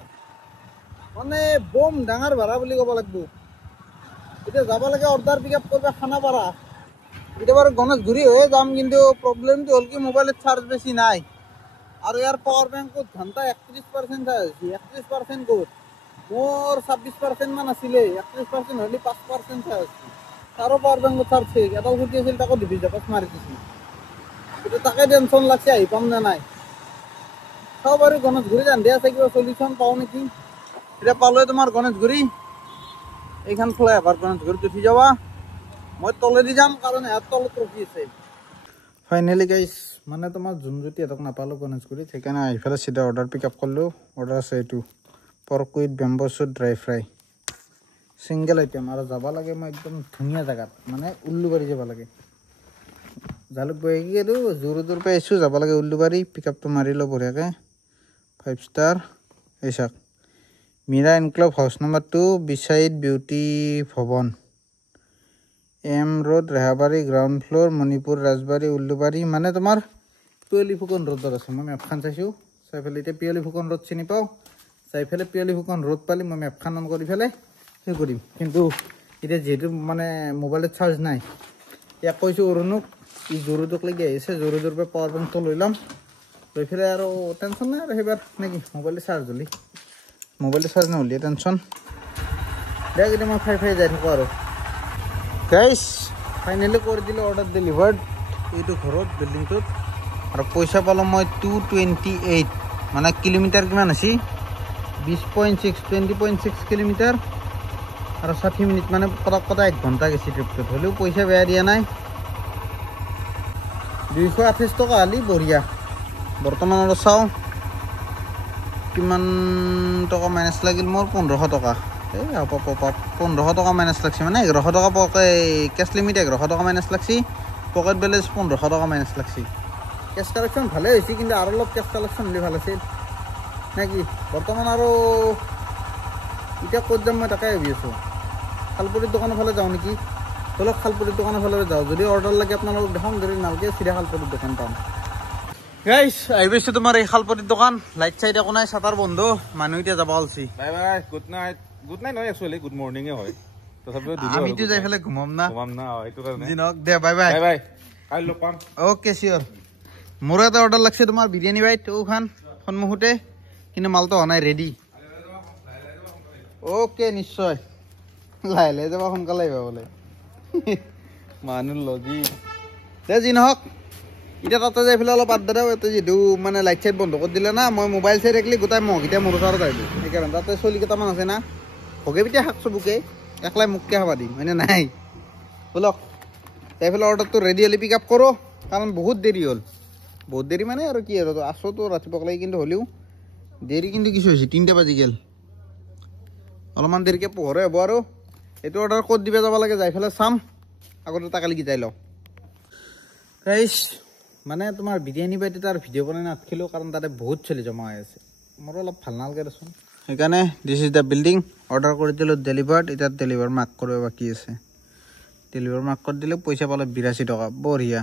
মানে বম ডাঙৰ ভাড়া বুলি ক'ব লাগিব এতিয়া যাব লাগে অৰ্ডাৰ পিক আপ কৰিব খানাপাৰা এতিয়া বাৰু গণেশগুৰি হৈয়ে যাম কিন্তু প্ৰব্লেমটো হ'ল কি মোবাইলত চাৰ্জ বেছি নাই আৰু ইয়াৰ পাৱাৰ বেংকত ঘণ্টা 31% চাৰ্জ হৈছে 31% ক'ত মোৰ 26% মান আছিলে 31% হ'লে 5% চাৰ্জ তাৰো পাৱাৰ বেংকত চাৰ্জ শেষ এটাও ফুটি আছিল তাকো ডিভি জাপাত মাৰি দিছিল এতিয়া তাকে টেনশ্যন লাগছে আহি পাম নে নাই চাওঁ বাৰু গণেশগুৰিত আন্ধে আছে কিবা চলিউশ্যন পাওঁ নেকি এতিয়া পালোঁ তোমাৰ গণেশগুৰি এইখন ফ্লাই এবাৰ গণেশগুৰিত উঠি যাবা মই তলেদি যাম কাৰণ ইয়াৰ তলত ৰখি আছে ফাইনেলি গাইজ মানে তোমাৰ যোনজ্যোতি এটক নাপালোঁ গণেশগুৰিত সেইকাৰণে এইফালে চিধা অৰ্ডাৰ পিক আপ কৰিলোঁ অৰ্ডাৰ আছে এইটো pork with bamboo shoot dry fry single item আৰু যাব লাগে মই একদম ধুনীয়া জেগাত মানে উল্লুবাৰী যাব লাগে জালুক বহি গেলো জোৰ জোৰ পাই আহিছোঁ যাব লাগে উল্লুবাৰী পিক আপটো মাৰি লওঁ বঢ়িয়াকৈ 5 ষ্টাৰ এই চাওক Meera enclave house number 2 beside beauty Bhawan M road Rehabari ground floor Manipur Rajbari Ulubari মানে তোমাৰ পিয়লি ফুকন ৰোডত আছে মই মেপখন চাইছোঁ চাই পেলাই এতিয়া পিয়লি ফুকন ৰোড চিনি পাওঁ চাই পেলাই পিয়লি ফুকন ৰোড পালি মই মেপখন অন কৰি পেলাই সেই কৰিম কিন্তু এতিয়া যিহেতু মানে মোবাইলত চাৰ্জ নাই ইয়াক কৈছোঁ অৰুণক ই জৰুৰটোক লাগি আহিছে জৰুৰটোৰ পৰা পাৱাৰ বেংকটো লৈ ল'ম লৈ পেলাই আৰু টেনশ্যন নাই আৰু সেইবাৰ নেকি মোবাইলটো চাৰ্জ হ'লি মোবাইলটো চাৰ্জ নহ'লে টেনশ্যন দিয়া কিন্তু মই ফাই যাই থাকোঁ আৰু গাইছ ফাইনেলি কৰি দিলোঁ অৰ্ডাৰ ডেলিভাৰ্ড এইটো ঘৰত বিল্ডিংটোত আৰু পইচা পালোঁ মই 228 মানে কিলোমিটাৰ কিমান হৈছে 20.6 কিলোমিটাৰ আৰু 60 মিনিট মানে কটা 1 ঘণ্টা গেছি ট্ৰিপটোত হ'লেও পইচা বেয়া দিয়া নাই 228 টকা হ'লি বঢ়িয়া বৰ্তমান আৰু চাওঁ কিমান টকা মাইনাছ লাগিল মোৰ 1500 টকা এই 1500 টকা মাইনাছ লাগছে মানে 1100 টকা কেছ লিমিট 1100 টকা মাইনাছ লাগছি পকেট বেলেঞ্চ 1500 টকা মাইনাছ লাগছি কেছ কালেকশ্যন ভালেই হৈছে কিন্তু আৰু অলপ কেছ কালেকশ্যন হ'লে ভাল আছিল নে কি বৰ্তমান আৰু এতিয়া ক'ত যাম মই তাকে ভাবি আছোঁ খালপুৰীৰ দোকানৰ ফালে যাওঁ নেকি ধৰক খালপুৰীৰ দোকানৰ ফালে যাওঁ যদি অৰ্ডাৰ লাগে আপোনালোকক দেখাম যদি নালগে চিধা খালপুৰীৰ দোকান পাম গাইছ আহি পাইছোঁ তোমাৰ এই খালপুৰীৰ দোকান লাইট চাইট একো নাই চাটাৰ বন্ধ মানুহ এতিয়া যাব ওলছি বাই বাই গুড নাইট নহয় একচুৱেলি গুড মৰ্ণিঙে হয় তথাপিও আমিতো যাই পেলাই ঘুমাম না এইটো কাৰণে যি নহওক দে বাই বাই বাই কাইলৈ লগ পাম অ'কে চিয়'ৰ মোৰো এটা অৰ্ডাৰ লাগছে তোমাৰ বিৰিয়ানী বাইট ওখান সন্মুখতে কিন্তু মালটো হোৱা নাই ৰেডি অ'কে নিশ্চয় লাহে লাহে যাবা সোনকালে আহিবা বোলে মানুহ লগি দে যি নহওক এতিয়া তাতে যাই পেলাই অলপ আড্ডা দিওঁ ইয়াতে যিহেতু মানে লাইট চাইট বন্ধ কৰি দিলে না মই মোবাইল চাই থাকিলে গোটাই মহকেইটা মোৰ ওচৰত আহিব সেইকাৰণে তাতে চলি কেইটামান আছে না ভগে পিঠা শাক চবুকে একলাই মোককে খাবা দিম হয়নে নাই বলক যাই পেলাই অৰ্ডাৰটো ৰেডি হ'লে পিক আপ কৰোঁ কাৰণ বহুত দেৰি হ'ল বহুত দেৰি মানে আৰু কি আৰু আছোঁতো ৰাতিপুৱা লাগি কিন্তু হ'লেও দেৰি কিন্তু কিছু হৈছে 3টা বাজি গ'ল অলপমান দেৰিকৈ পোহৰে হ'ব আৰু এইটো অৰ্ডাৰ ক'ত দিব যাব লাগে যাই পেলাই চাম আগতে তাকালি গিটাই লওঁ গাইছ মানে তোমাৰ বিৰিয়ানী বাইট তাৰ ভিডিঅ' বনাই নাথাকিলোঁ কাৰণ তাতে বহুত চলি জমা হৈ আছে মোৰো অলপ ভাল নালাগে দেচোন সেইকাৰণে দিছ ইজ দ্য বিল্ডিং অৰ্ডাৰ কৰি দিলোঁ ডেলিভাৰ্ড এতিয়া ডেলিভাৰ মাৰ্ক কৰিব বাকী আছে ডেলিভাৰ মাৰ্ক কৰি দিলোঁ পইচা পালে 82 টকা বঢ়িয়া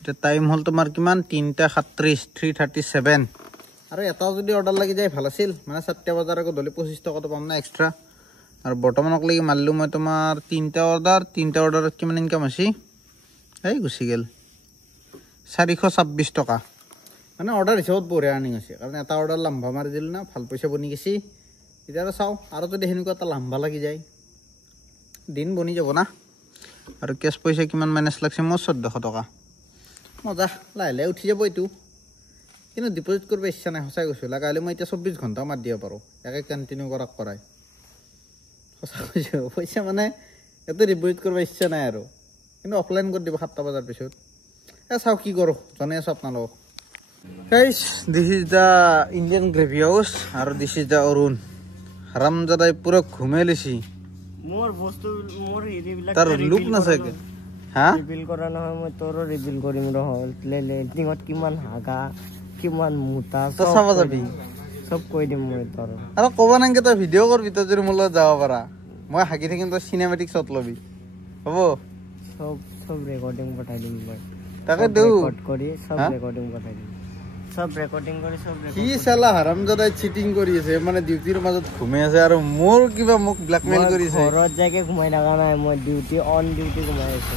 এতিয়া টাইম হ'ল তোমাৰ কিমান 3:37 3:37 আৰু এটাও যদি অৰ্ডাৰ লাগি যায় ভাল আছিল মানে 4টা বজাৰ আগত হ'লে 25 টকাটো পাম না এক্সট্ৰা আৰু বৰ্তমানক লাগি মাৰিলোঁ মই তোমাৰ 3টা অৰ্ডাৰত কিমান ইনকাম হৈছে এই গুচি গ'ল 426 টকা মানে অৰ্ডাৰ হিচাপত বঢ়িয়া আৰ্নিং হৈছে কাৰণ এটা অৰ্ডাৰ লাম্বা মাৰি দিলোঁ না ভাল পইচা বনি গৈছে এতিয়া আৰু চাওঁ আৰু যদি সেনেকুৱা এটা লাম্বা লাগি যায় দিন বনি যাব না আৰু কেছ পইচা কিমান মাইনাছ লাগছে মোৰ 1400 টকা মজা লাহে লাহে উঠি যাব এইটো কিন্তু ডিপজিট কৰিব ইচ্ছা নাই সঁচাই কৈছোঁ লগা হ'লে মই এতিয়া 24 ঘণ্টা মাৰি দিব পাৰোঁ একে কণ্টিনিউ কৰাই সঁচা কৈছোঁ পইচা মানে ইয়াতে ডিপজিট কৰিব ইচ্ছা নাই আৰু কিন্তু অফলাইন কৰি দিব 7টা বজাৰ পিছত চাওঁ কি কৰোঁ জনাই আছোঁ আপোনালোকক গাইছ দিছ is the Indian gravy house আৰু দিছ ইজ দ্য অৰুণ হাৰামজাদাই পুৰা ঘুমাই লৈছি মোৰ বস্তু মোৰ হেৰিবিলাক তাৰ লুক নাচাকে হা ৰিভিল কৰা নহয় মই তোৰো ৰিভিল কৰিম লেটিঙত কিমান হাগা কিমান মুতা তই চাব যাবি চব কৈ দিম মই তোৰ আৰু ক'ব নাংগে তই ভিডিঅ' কৰবি তই যদি মোৰ লগত যাব পাৰা মই হাগি থাকিম তই চিনেমেটিক শ্বট ল'বি হ'ব চব ৰেকৰ্ডিং পঠাই দিম মই তাকে দিওঁ ৰেকৰ্ড কৰি চব ৰেকৰ্ডিং পঠাই দিম চব ৰেকৰ্ডিং কৰি চব কি চালা হাৰামজাদাই চিটিং কৰি আছে মানে ডিউটিৰ মাজত ঘুমাই আছে আৰু মোৰ কিবা মোক ব্লেকমেইল কৰিছে ঘৰত যাইকে ঘুমাই থকা নাই মই অন ডিউটি ঘুমাই আছো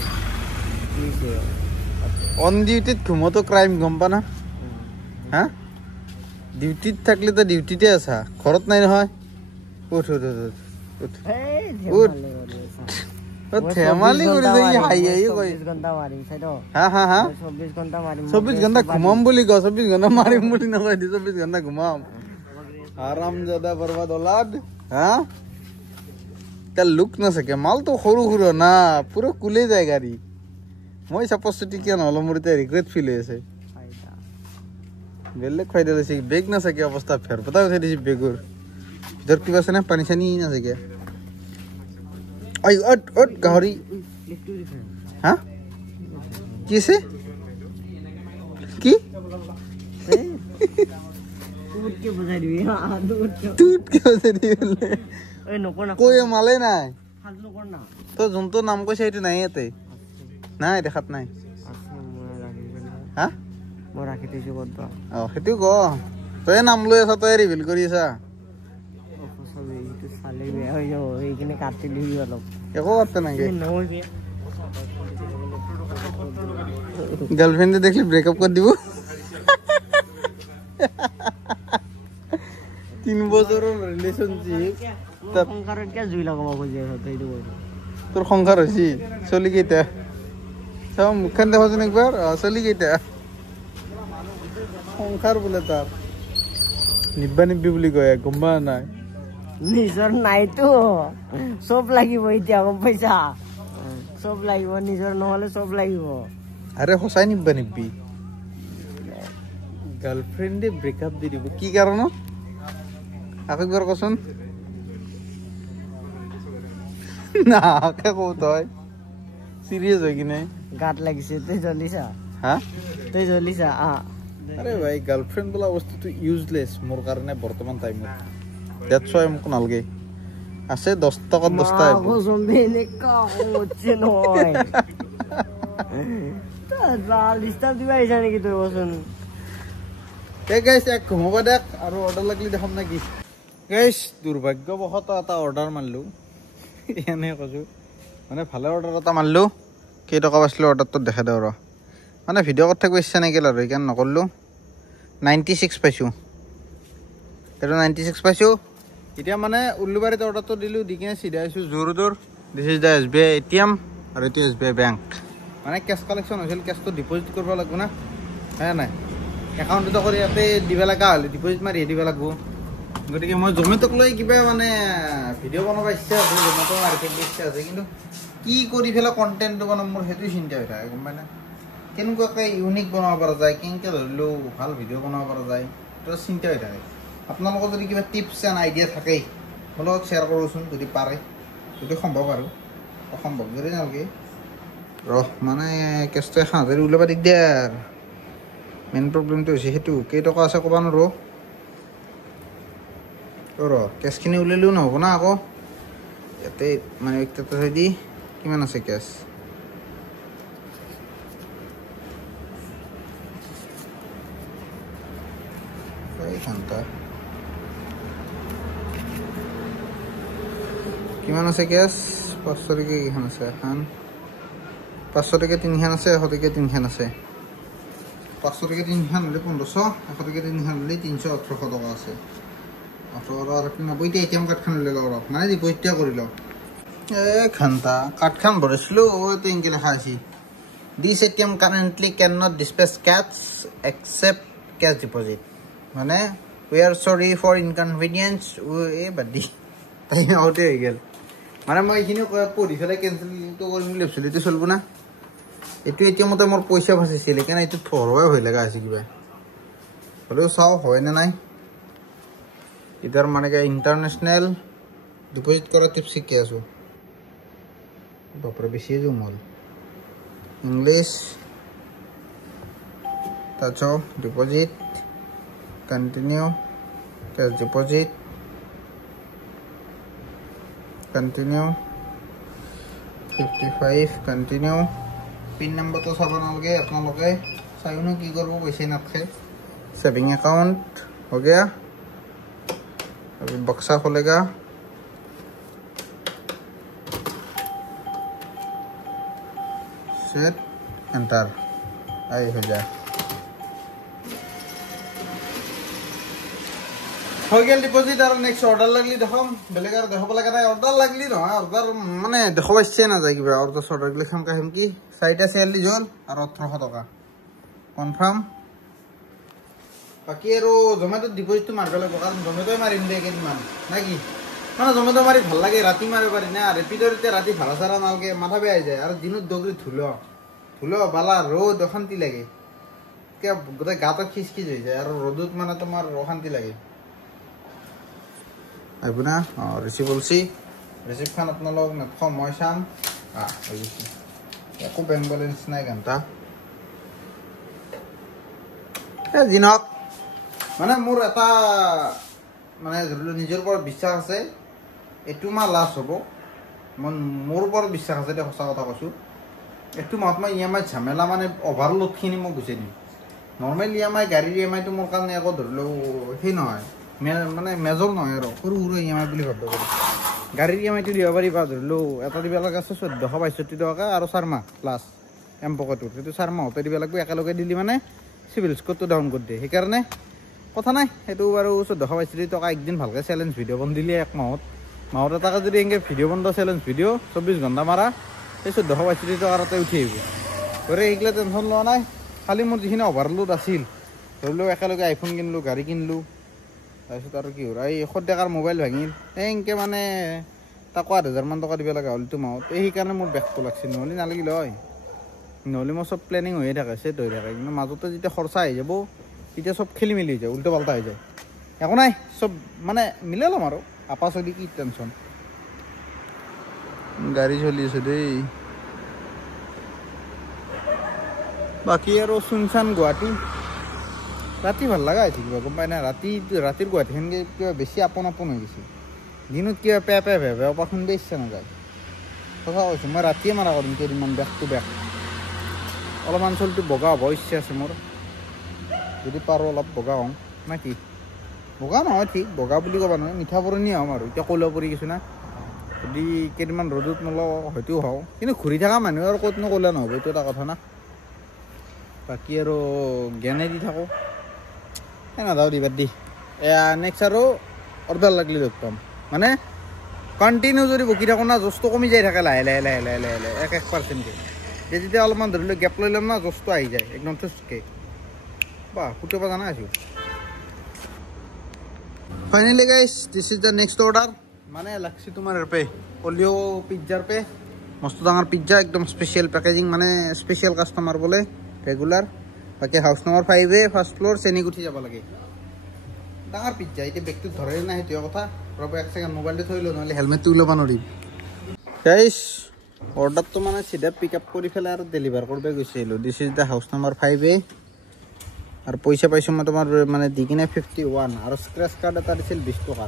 অন ডিউটিত ঘুমোতো ক্ৰাইম গম পা না হা ডিউটিত থাকলে তো ডিউটিতে আছা ঘৰত নাই নহয় উঠ উঠ উঠ উঠ উঠ ধেমালি কৰিছে ই হাই হাই কয় 24 ঘণ্টা মাৰিম চাই তো হা হা হা 24 ঘণ্টা মাৰিম 24 ঘণ্টা ঘুমাম বুলি কয় 24 ঘণ্টা মাৰিম বুলি নকয় 24 ঘণ্টা ঘুমাম হাৰামজাদা বৰবাদ ওলাদ হা তাৰ লুক নাচাকে মালটো সৰু সৰু না পুৰো কুলে যায় গাড়ী মই সাপোজ টিকিয়া নহ'লে মোৰ এতিয়া ৰিগ্ৰেট ফিল হৈ আছে বেলেগ ফাইদা লৈছে বেগ নাচাকে অৱস্থা ফেৰ পতা উঠাই দিছে বেগৰ ভিতৰত কিবা আছে না পানী চানী নাচাকে আই অট গাহৰি হা কি আছে কি তুতকে বুঝাই দিবি তুতকে বুঝাই দিবি এই নকর না কই মালে নাই হাজ নকর না তো যোনটো নাম কৈছে সেইটো নাই ইয়াতে নাই দেখাত নাই হা মই ৰাখি থৈছো ক'ত বা সেইটো ক তই নাম লৈ আছা তই ৰিভিল কৰি আছা এইটো চালে বেয়া হৈ যাব এইখিনি কাটি দিবি অলপ একো কাটতে নাগে নহবি গার্লফ্রেন্ডে দেখলি ব্রেকআপ করে দিব 3 বছরের রিলেশনশিপ তোর সংসারত কে জুই লাগাব খুঁজে এইটো তোর সংসার হইছি চলি কেইটা সব মুখখান দেখাচোন একবার চলি কেইটা সংসার বলে তার নিব্বা নিব্বি বুলি কয় গম্বা নাই নিজৰ নাইতো সব লাগিব এতিয়া গম পাইছা সব লাগিব নিজৰ নহলে সব লাগিব আরে হোসাই নিব্বা নিব্বি গার্লফ্রেন্ডে ব্রেকআপ দি দিব কি কারণ একবার কসন না কে কও তই সিরিয়াস হই কি নাই গাত লাগিছে তুই জ্বলিছা হ্যাঁ তুই জ্বলিছা আরে ভাই গার্লফ্রেন্ড বলা বস্তু তো ইউজলেস মোর কারণে বর্তমান টাইমত দ্যাটস ওয়াই মোক নালগে আছে 10 টাকা 10 টা আগো জম্বি নে কা হচ্ছে নয় তা লিস্ট দিবা আইছা নেকি তুই বসন এ গাইস এক ঘুমাবা দেখ আর অর্ডার লাগলি দেখাম নাকি গাইস দুর্ভাগ্যবশত এটা অর্ডার মারলো এনে কইছো মানে ভালে অর্ডার এটা মারলো কেই টাকা পাইছিল অর্ডারটো দেখা দাও ৰ মানে ভিডিও কথা থাকব ইচ্ছা নাকিল আৰু ইকান নকৰলো 96 পাইছো এটা 96 পাইছো এতিয়া মানে উল্লুবাৰীত অৰ্ডাৰটো দিলো দি কিনে সিধা আইছো জোৰদৰ this is the SBI ATM আৰু এটি এসবিআই বেংক মানে ক্যাশ কালেকশন হৈছিল ক্যাশটো ডিপোজিট কৰিব লাগিব না হ্যাঁ নাই একাউণ্টটো কৰি ইয়াতে দিবা লগা হলে ডিপোজিট মাৰি দিব লাগিব গতিকে মই জমেটক লৈ কিবা মানে ভিডিও বনাব ইচ্ছা আছে জমেটো মাৰি থাকিব ইচ্ছা আছে কিন্তু কি কৰি ফেলা কন্টেন্টটো বনাম মোৰ সেইটো চিন্তা হৈ থাকে গম পাইনা কেনেকুৱাকৈ ইউনিক বনাব পৰা যায় কেনেকৈ ধৰিলো ভাল ভিডিও বনাব পৰা যায় তো চিন্তা হৈ থাকে আপোনালোকৰ যদি কিবা টিপছ এণ্ড আইডিয়া থাকে মোৰ লগত শ্বেয়াৰ কৰোচোন যদি পাৰে যদি সম্ভৱ আৰু অসম্ভৱ যদি নালাগে ৰহ মানে কেছটো 1000 ওলাব দিগদাৰ মেইন প্ৰব্লেমটো হৈছে সেইটো কেইটকা আছে ক'বা নোৱাৰো ৰ কেছখিনি ওলালেও নহ'ব না আকৌ ইয়াতে মানে একটা থৈ দি কিমান আছে কেছ এইখানটা কিমান আছে কেছ 500 টকা কিমান আছে এখন 500 টকা 3খান আছে 100 টকা 3খান আছে 500 টকা 3খান হলে 1500 100 টকা 3খান হলে 318 টকা আছে 18 আর 90 টা এটিএম কার্ড খান ললে লও মানে ডিপোজিটটা কৰি লও এ খানটা কার্ড খান ভরেছিল ও তো ইনকে লেখা আছে this ATM currently can not dispense cash except cash deposit মানে we are sorry for inconvenience এ বাদি তাই আউটে হৈ গেল মানে মই এইখিনি পঢ়ি ফেলে কেনসেল তো কৰিম বুলি ভাবিছিলো এটো চলব না এটো এটিএমতে মোৰ পইচা ফাঁচিছিল কেন এটো থৰৱাই হৈ লাগা আছে কিবা হলেও চাও হয় না নাই इधर माने क्या इंटरनेशनल डिपॉजिट करा टिप्स सीख के आसो बापर बेसी जो मॉल इंग्लिश टचो deposit continue cash deposit continue 55 continue pin number तो सब नालगे अपना लोगे साइनो की करबो पैसे नाखे सेविंग अकाउंट हो गया अभी बक्सा खोलेगा सेट एंटर आई हो जाए हो गया डिपॉजिट और नेक्स्ट ऑर्डर लगली देखम बेलेग और देखब लगा নাই ऑर्डर लगली न ऑर्डर माने देखब इच्छा ना যায় কিবা ऑर्डर ऑर्डर লিখাম কাহিম কি সাইটা সেল দি জল আর 1800 টাকা কনফার্ম বাকি আৰু জমেটো ডিপোজিটটো মাৰিব লাগিব কাৰণ জমেটোই মাৰিম দে কেইদিনমান নাকি মানে জমেটো মাৰি ভাল লাগে ৰাতি মাৰিব পাৰি না ৰেপিডৰতে ৰাতি ভাড়া চাৰা নালগে মাথা বেয়া হৈ যায় আৰু দিনত দগৰি ধুলো বালা ৰ'দ অশান্তি লাগে কিয় গোটেই গাটো খিচখিচ হৈ যায় আৰু ৰ'দত মানে তোমাৰ অশান্তি লাগে আহিব না ৰিচিভ অলছি ৰিচিভখন আপোনালোক নেটখন মই চাম একো বেংক বেলেঞ্চ নাই ঘণ্টা যি নহওক মানে মোৰ এটা মানে ধৰি লওক নিজৰ ওপৰত বিশ্বাস আছে এইটো মাহ লাষ্ট হ'ব মোৰ ওপৰত বিশ্বাস আছে দে সঁচা কথা কৈছোঁ এইটো মাহত মই EMI ঝামেলা মানে অভাৰলোডখিনি মই গুচাই দিম নৰ্মেল EMI গাড়ীৰ EMIটো মোৰ কাৰণে আকৌ ধৰি লওক সেই নহয় মানে মেজৰ নহয় আৰু সৰু সৰু EMI বুলি ভাবিব পাৰি গাড়ীৰ EMIটো দিব পাৰিবা ধৰি লওক এটা দিব লগা আছে 1462 টকা আৰু 4 মাহ প্লাছ এম্পকটোৰ সেইটো 4 মাহতে দিব লাগিব একেলগে দিলি মানে চিভিল স্ক'ৰটো ডাউন কৰি দিয়ে সেইকাৰণে কথা নাই সেইটো বাৰু 1462 টকা একদিন ভালকৈ চেলেঞ্জ ভিডিঅ' বন দিলে এক মাহত এটাকে যদি এনেকৈ ভিডিঅ' বন্ধ চেলেঞ্জ ভিডিঅ' 24 ঘণ্টা মাৰা সেই 1462 টকা তাতে উঠি আহিব গতিকে এইগিলা টেনশ্যন লোৱা নাই খালি মোৰ যিখিনি অভাৰলোড আছিল ধৰি লওক একেলগে আইফোন কিনিলোঁ গাড়ী কিনিলোঁ তাৰপিছত আৰু কি হ'ল এই 100 টকাৰ মোবাইল ভাঙিল এনেকৈ মানে তাকো 8,000 মান টকা দিব লগা হ'ল এইটো মাহত সেইকাৰণে মোৰ বেগটো লাগছিল নহ'লে নালাগিলে হয় নহ'লে মোৰ চব প্লেনিং হৈয়ে থাকে ছেট হৈ থাকে কিন্তু মাজতে যেতিয়া খৰচা আহি যাব তেতিয়া চব খেলি মেলি হৈ যায় উল্টা পাল্টা হৈ যায় একো নাই চব মানে মিলাই ল'ম আৰু আপা চলি কি টেনশ্যন গাড়ী চলি আছে দেই বাকী আৰু চুনচান গুৱাহাটী ৰাতি ভাল লগা হৈছে কিবা গম পাই নাই ৰাতিৰ গুৱাহাটীখন কিবা বেছি আপোন হৈ গৈছে দিনত কিবা ভে অপা শুনবে ইচ্ছা নাযায় সঁচা কৈছোঁ মই ৰাতিয়ে মাৰা কৰিম কেইদিনমান বেক টু বেক অলপমান চলটো বগা হ'ব ইচ্ছা আছে মোৰ যদি পাৰোঁ অলপ বগা হওঁ না কি বগা নহয় ঠিক বগা বুলি ক'বা নহয় মিঠা পুৰণি হ'ম আৰু এতিয়া ক'লেও পৰি গৈছোঁ না যদি কেইদিনমান ৰ'দত নলওঁ হয়তো হওঁ কিন্তু ঘূৰি থকা মানুহ আৰু ক'তনো ক'লে নহ'ব এইটো এটা কথা না বাকী আৰু জ্ঞানে দি থাকোঁ নাযাওঁ দিবাৰ দি নেক্সট আৰু অৰ্ডাৰ লাগিলে লগ পাম মানে কণ্টিনিউ যদি বকি থাকোঁ না জচটো কমি যাই থাকে লাহে 1% যেতিয়া অলপমান ধৰি লওক গেপ লৈ ল'ম না জচটো আহি যায় একদম থুচকে বাহ ফুটিব জানা আছোঁ ফাইনেলি গাইছ দিছ ইজ দ্য নেক্সট অৰ্ডাৰ মানে লাগছি তোমাৰ পে অলিঅ' পিজ্জাৰ পে মস্ত ডাঙৰ পিজ্জা একদম স্পেচিয়েল পেকেজিং মানে স্পেচিয়েল কাষ্টমাৰ বোলে ৰেগুলাৰ বাকী house number 5A first floor Chenikuthi যাব লাগে ডাঙৰ পিজ্জা এতিয়া বেগটোত ধৰে নাই সেইটোৱে কথা ৰ'ব এক ছেকেণ্ড মোবাইলটো থৈ লওঁ নহ'লে হেলমেটটো ওলাব নোৱাৰিম গাইছ অৰ্ডাৰটো মানে চিধা পিক আপ কৰি পেলাই আৰু ডেলিভাৰ কৰিব গৈছিলোঁ দিছ is the house number 5A আৰু পইচা পাইছোঁ মই তোমাৰ মানে দি কিনে 51 আৰু স্ক্ৰেচ কাৰ্ড এটা দিছিল 20 টকা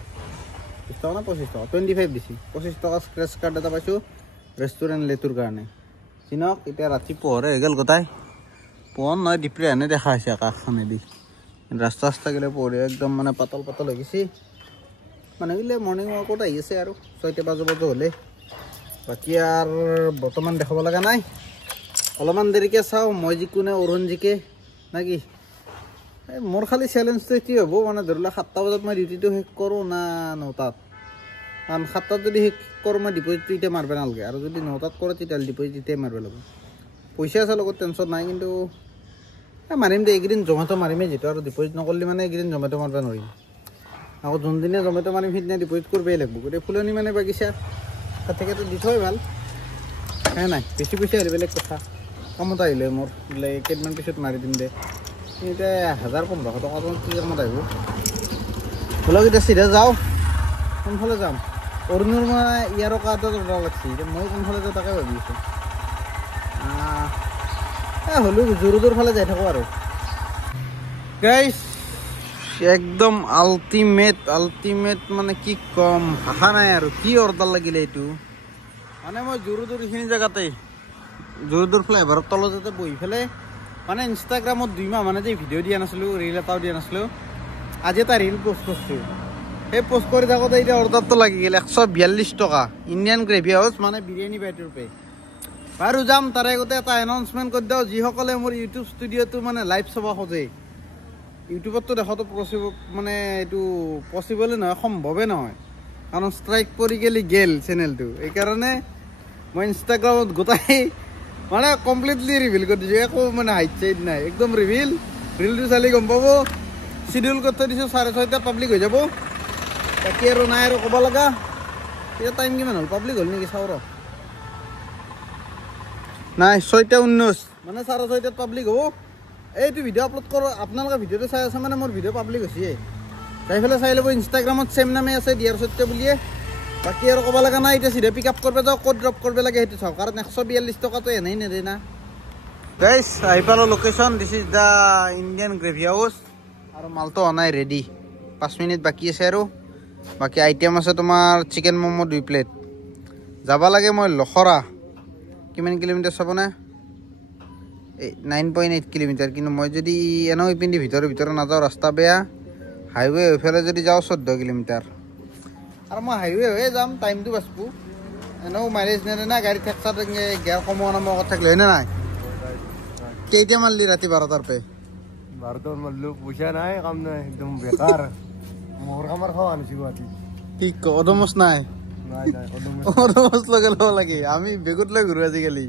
না 25 টকা 25 দিছিল 25 টকা স্ক্ৰেচ কাৰ্ড এটা পাইছোঁ ৰেষ্টুৰেণ্ট লেটুৰ কাৰণে চিনক এতিয়া ৰাতি পোহৰে হৈ গ'ল গোটাই পোহৰ নহয় ডিপ্ৰে এনে দেখা হৈছে আকাশখনেদি ৰাস্তা গ'লে পোহৰে একদম মানে পাতল হৈ গৈছে মানুহগিলে মৰ্ণিং ৱাকত আহি আছে আৰু 6টা বাজে হ'লে বাকী আৰু বৰ্তমান দেখাব লগা নাই অলপমান দেৰিকৈ চাওঁ মই জিকো নে অৰুণ জিকে না কি মোৰ খালি চেলেঞ্জটো কি হ'ব মানে ধৰি লওক 7টা বজাত মই ডিউটিটো শেষ কৰোঁ না 9টাত কাৰণ 7টাত যদি শেষ কৰোঁ মই ডিপজিটটো এতিয়া মাৰিব নালাগে আৰু যদি 9টাত কৰোঁ তেতিয়াহ'লে ডিপজিট এতিয়াই মাৰিব লাগিব পইচা আছে লগত টেনশ্যন নাই কিন্তু মাৰিম দে এইকেইদিন জমেটো মাৰিমেই যিটো আৰু ডিপজিট নকৰিলে মানে এইকেইদিন জমেটো মাৰিব নোৱাৰিম আকৌ যোনদিনে জমেটো মাৰিম সেইদিনা ডিপজিট কৰিবই লাগিব গতিকে ফুলনি মানে বাগিচা তাতেতো দি থৈ ভাল হে নাই বেছি পইচা আহিলে বেলেগ কথা কামত আহিলে মোৰ বোলে কেইদিনমান পিছত মাৰি দিম দে এতিয়া 1,000-1,500 টকা কি কামত আহিব বোলক এতিয়া চিধা যাওঁ কোনফালে যাম অৰুণৰ মানে ইয়াৰো কাৰ্ডত অৰ্ডাৰ লাগছি এতিয়া মই কোনফালে যাওঁ তাকে ভাবি আছোঁ হ'লেও জোৰদৰ ফালে যাই থাকোঁ আৰু গাইছ একদম আল্টিমেট মানে কি ক'ম ভাষা নাই আৰু কি অৰ্ডাৰ লাগিলে এইটো মানে মই জোৰদৰ এইখিনি জেগাতে জোৰদৰ ফ্লাইভাৰৰ তলত যাতে বহি পেলাই মানে ইনষ্টাগ্ৰামত 2 মাহ মানে যে ভিডিঅ' দিয়া নাছিলোঁ ৰিল এটাও দিয়া নাছিলোঁ আজি এটা ৰিল পষ্ট কৰিছোঁ সেই পষ্ট কৰি থাকোঁতে এতিয়া অৰ্ডাৰটো লাগি গ'ল 142 টকা ইণ্ডিয়ান গ্ৰেভি হাউচ মানে বিৰিয়ানী বাইটোৰ পে বাৰু যাম তাৰে আগতে এটা এনাউন্সমেণ্ট কৰি দিওঁ যিসকলে মোৰ ইউটিউব ষ্টুডিঅ'টো মানে লাইভ চাব খোজে ইউটিউবততো দেখাটো মানে এইটো পচিবলে নহয় সম্ভৱে নহয় কাৰণ ষ্ট্ৰাইক পৰি গেল চেনেলটো এইকাৰণে মই ইনষ্টাগ্ৰামত গোটাই মানে কমপ্লিটলি ৰিভিল কৰি দিছোঁ একো মানে হাইট চাইট নাই একদম ৰিলটো চালি গম পাব চিডিউল কৰি থৈ দিছোঁ 6:30 পাব্লিক হৈ যাব বাকী আৰু নাই আৰু ক'ব লগা এতিয়া টাইম কিমান হ'ল পাব্লিক হ'ল নেকি চাওঁ ৰ নাই 6:19 মানে 6:30 পাব্লিক হ'ব এইটো ভিডিঅ' আপলোড কৰোঁ আপোনালোকে ভিডিঅ'টো চাই আছে মানে মোৰ ভিডিঅ' পাব্লিক হৈছে চাই পেলাই চাই ল'ব ইনষ্টাগ্ৰামত চেম নামে আছে ডিয়াৰ সত্য বুলিয়ে বাকী আৰু ক'ব লগা নাই এতিয়া চিধা পিক আপ কৰিব যাওঁ ক'ত ড্ৰপ কৰিব লাগে সেইটো চাওঁ কাৰণ 142 টকাটো এনেই নেদে না গাইস আহি পালো location this is the Indian gravy house আৰু মালটো অনাই ৰেডি 5 মিনিট বাকি আছে আৰু বাকি আইটেম আছে তোমাৰ চিকেন মমো 2 প্লেট যাব লাগে মই লখৰা কিমান কিলোমিটাৰ চাবনে 9.8 কিলোমিটাৰ কিন্তু মই যদি এনো ইপিন্দি ভিতৰত নাযাওঁ ৰাস্তা বেয়া হাইৱে হৈফালে যদি যাওঁ 14 কিলোমিটাৰ আৰু মই হাইৱে হৈ যাম টাইমটো বাচব এনো মাইলেজ নেদে না গাড়ী ঠেকচাত গিয়াৰ কমোৱা নামৰ কথা থাকিলে হয়নে নাই কেইটা মারলি রাতে 12টার পে 12টার মারলো পয়সা নাই কাম নাই একদম বেকার মোর কামার খাওয়া আনছি গুয়াহাটি কি অদমস নাই নাই নাই অদমস লগাব লাগে আমি বেগুত লৈ ঘুৰু আজিকালি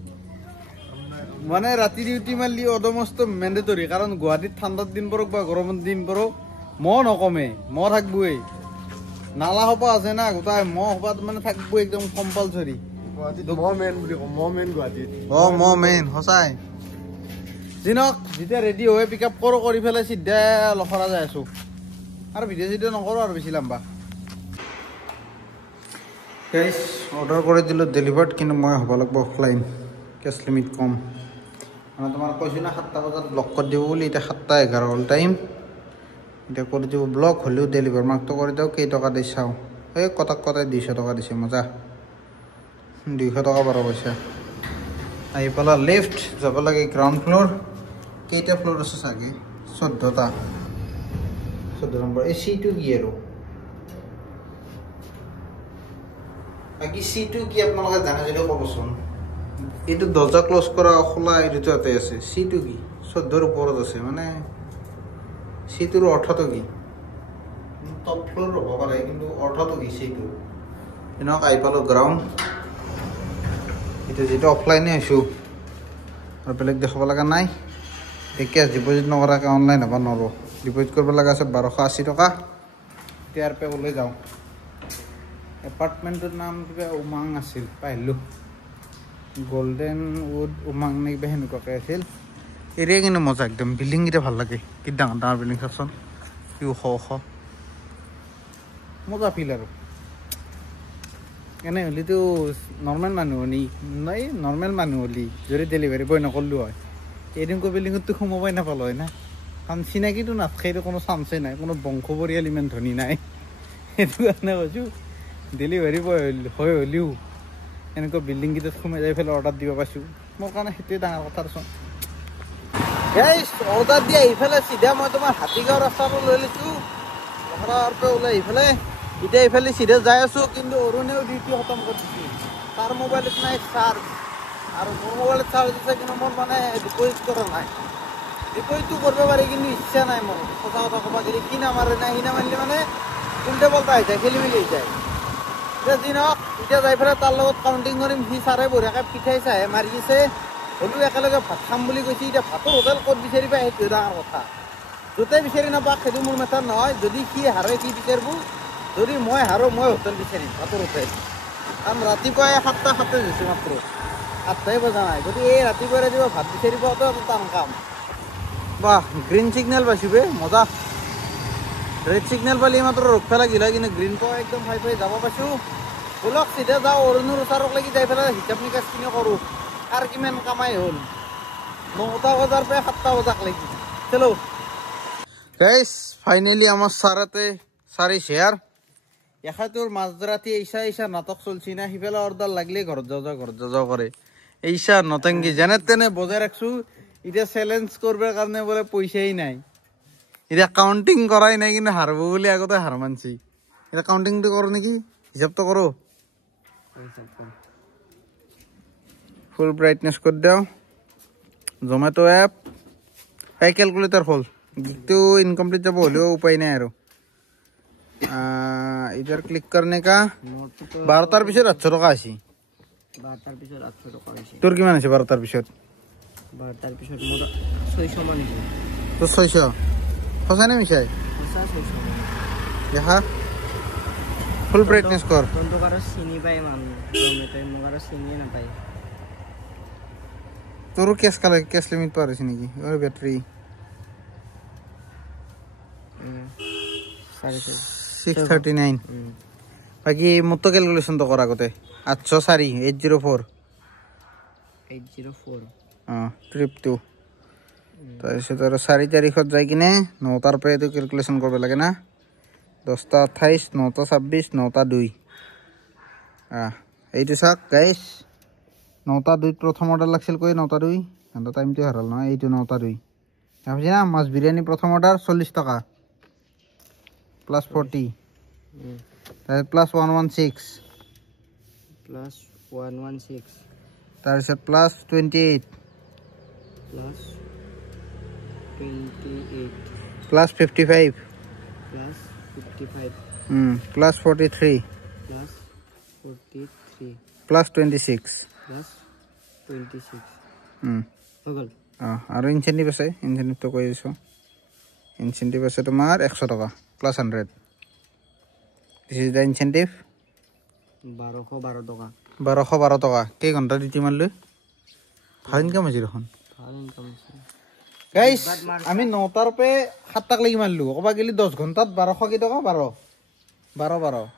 মানে রাতি ডিউটি মারলি অদমস তো ম্যান্ডেটরি কারণ গুয়াহাটিত ঠান্ডার দিন পড়ক বা গরমের দিন পড়ক মহ নকমে মহ থাকবই নালা হপা আছে না গোটাই মহ হপাত মানে থাকবই একদম কম্পালসরি গুয়াহাটিত মহ মেন বুলি কম মহ মেন গুয়াহাটিত মহ মেন সঁচাই দিনক যেতিয়া ৰেডি হৈ পিক আপ কৰি পেলাই চিধা লখৰা যাই আছো আৰু ভিডিঅ' নকৰোঁ আৰু বেছি লম্বা গাইছ অৰ্ডাৰ কৰি দিলোঁ ডেলিভাৰ্ড কিন্তু মই হ'ব লাগিব অফলাইন কেছ লিমিট কম মানে তোমাৰ কৈছোঁ না 7টা বজাত ব্লক কৰি দিব বুলি এতিয়া 7:11 হ'ল টাইম এতিয়া কৰি দিব ব্লক হ'লেও ডেলিভাৰ মাৰ্কটো কৰি দিওঁ কেইটকা দি চাওঁ এই কটাই 200 টকা দিছে মজা 200 টকা বাৰ পইচা আহি পালা লিফ্ট যাব লাগে গ্ৰাউণ্ড ফ্ল'ৰ কেইটা ফ্ল'ৰ আছে চাগে 14টা 14 নম্বৰ এই চিটো কি আৰু বাকী চিটো কি আপোনালোকে জানে যদি ক'বচোন এইটো দৰ্জা ক্ল'জ কৰা খোলা এইটো ইয়াতে আছে চিটো কি 14ৰ ওপৰত আছে মানে চিটোৰ অৰ্থটো কি টপ ফ্ল'ৰ হ'ব পাৰে কিন্তু অৰ্থটো কি চিটো এনেক আহি পালোঁ গ্ৰাউণ্ড এতিয়া যেটো অফলাইনে আছোঁ আৰু বেলেগ দেখাব লগা নাই কেছ ডিপজিট নকৰাকৈ অনলাইন হ'ব নোৱাৰোঁ ডিপজিট কৰিব লগা আছে 1280 টকা টিআৰ পে ওলাই যাওঁ এপাৰ্টমেণ্টটোৰ নাম কিবা উমাং আছিল পাহিলোঁ গল্ডেন উড উমাং নে কিবা সেনেকুৱাকৈ আছিল এৰিয়া কিন্তু মজা একদম বিল্ডিংকেইটা ভাল লাগে কি ডাঙৰ ডাঙৰ বিল্ডিং চাচোন কি ওখ মজা ফিল আৰু এনে হ'লেতো নৰ্মেল মানুহ হ'লি নাই নৰ্মেল মানুহ হ'লি যদি ডেলিভাৰী বয় নকৰিলোঁ হয় এদিনকৈ বিল্ডিঙততো সোমাবই নাপালোঁ হয় না কাৰণ চিনাকিটো নাথাকেতো কোনো চান্সেই নাই কোনো বংশ পৰিয়াল ইমান ধনী নাই সেইটো কাৰণে কৈছোঁ ডেলিভাৰী বয় হ'লেও এনেকুৱা বিল্ডিংকেইটাত সোমাই যাই পেলাই অৰ্ডাৰ দিব পাইছোঁ মোৰ কাৰণে সেইটোৱে ডাঙৰ কথাচোন অৰ্ডাৰ দি আহি পেলাই চিধা মই তোমাৰ হাতীগাঁও ৰাস্তাটো লৈ লৈছোঁ লখৰাৰ পৰা ওলাই আহি পেলাই এতিয়া এইফালে চিধা যাই আছোঁ কিন্তু অৰুণেও ডিউটি খতম কৰি দিছোঁ তাৰ মোবাইলত নাই চাৰ্জ আৰু মোৰ মোবাইলত চাৰ্জ দিছে কিন্তু মোৰ মানে ডিপজিট কৰা নাই ডিপজিটটো কৰিব পাৰি কিন্তু ইচ্ছা নাই মোৰ সঁচা কথা ক'ব গ'লে কি নামাৰে নাই সি নামাৰিলে মানে উল্টা পল্টা হৈ যায় খেলি মেলি হৈ যায় এতিয়া যি নহওক এতিয়া যাই পেলাই তাৰ লগত কাউণ্টিং কৰিম সি চাৰে বঢ়িয়াকৈ পিঠাই চাহে মাৰি আছে হ'লেও একেলগে ভাত খাম বুলি কৈছে এতিয়া ভাতৰ হোটেল ক'ত বিচাৰি পায় সেইটো ডাঙৰ কথা য'তে বিচাৰি নাপাওক সেইটো মোৰ মেটাৰ নহয় যদি সি হাৰে সি বিচাৰিব যদি মই হাৰোঁ মই হোটেল বিচাৰিম ভাতৰ হোটেল কাৰণ ৰাতিপুৱাই 7টা হৈছে মাত্ৰ 8টাই বজা নাই যদি এই ৰাতিপুৱাই ৰাতিপুৱা ভাত বিচাৰি পোৱাটো এটা টান কাম বাহ গ্ৰীণ ছিগনেল পাইছোঁ বে মজা ৰেড ছিগনেল পালি মাত্ৰ ৰখা লাগিল হয় কিন্তু গ্ৰীণ পোৱা একদম ফাই যাব পাইছোঁ ব'লক চিধা যাওঁ অৰুণৰ ওচৰক লাগি যাই পেলাই হিচাপ নিকাচখিনি কৰোঁ কাৰ কিমান কামাই হ'ল 9টা বজাৰ পৰা 7টা বজাক লাগি চলো গাইছ ফাইনেলি আমাৰ সাৰাতে সাৰি শেয়াৰ এখাটোৰ মাঝৰাতি এইসা নাটক চলছি না সিফালে অৰ্ডাৰ লাগলে ঘৰত যাওঁ করে এইসা নতেংগি যেনে তেনে বজাই রাখছো এতিয়া চ্যালেঞ্জ করবার কারণে বলে পয়সাই নাই এতিয়া কাউন্টিং করাই নাই কিন্তু হারব বলে আগতে হার মানছি এটা কাউন্টিংটো করো নাকি হিসাব তো করো ফুল ব্রাইটনেস করে দাও জোম্যাটো অ্যাপ এই ক্যালকুলেটর খোল तो इनकम्प्लीट जब होलियो उपाय नहीं आरो इधर क्लिक करने का 12টার পিছত 800 টাকা আছে 12টার পিছত 800 টাকা আছে তোর কিমান আছে 12টার পিছত 12টার পিছত মোর 600 মান আছে তো 600 ফসা নেই মিশাই ফসা 600 দেখা ফুল ব্রাইটনেস কর কোন তো কারো চিনি পাই মান তো মোর চিনি না পাই তোর কেস লিমিট পার আছে নাকি ওর ব্যাটারি 639 বাকি মতো ক্যালকুলেশন তো করা গতে 804 804 ট্ৰিপটো তাৰপিছত আৰু 4 তাৰিখত যাই কিনে 9টাৰ পৰা এইটো কেলকুলেশ্যন কৰিব লাগে না 10টা 28 9টা 26 9টা 2 এইটো চাওক গাইছ 9টা 2 প্ৰথম অৰ্ডাৰ লাগিছিল কৈ 9টা 2 কিন্তু টাইমটো হাৰাল নহয় এইটো 9টা 2 ভাবছি না মাছ বিৰিয়ানী প্ৰথম অৰ্ডাৰ 40 টকা প্লাছ 40 প্লাছ 116 প্লাছ 116 তাৰপিছত plus 28 plus 28 plus 55 plus 55 plus 43 plus 43 plus 26 plus 26 হৈ গ'ল আৰু ইনচেণ্টিভ আছে ইনচেণ্টিভটো কৈ দিছোঁ ইনচেণ্টিভ আছে তোমাৰ 100 টকা plus 100 this is the incentive 1212 টকা 1212 টকা কেই ঘণ্টা ডিউটি মাৰিলোঁ ভাল ইনকাম হৈছে দেখোন ভাল ইনকাম আছে গাইছ আমি 9টাৰ পৰা 7টাক লাগি মাৰিলোঁ ক'বা গেলি 10 ঘণ্টাত 1200 কেই টকা 12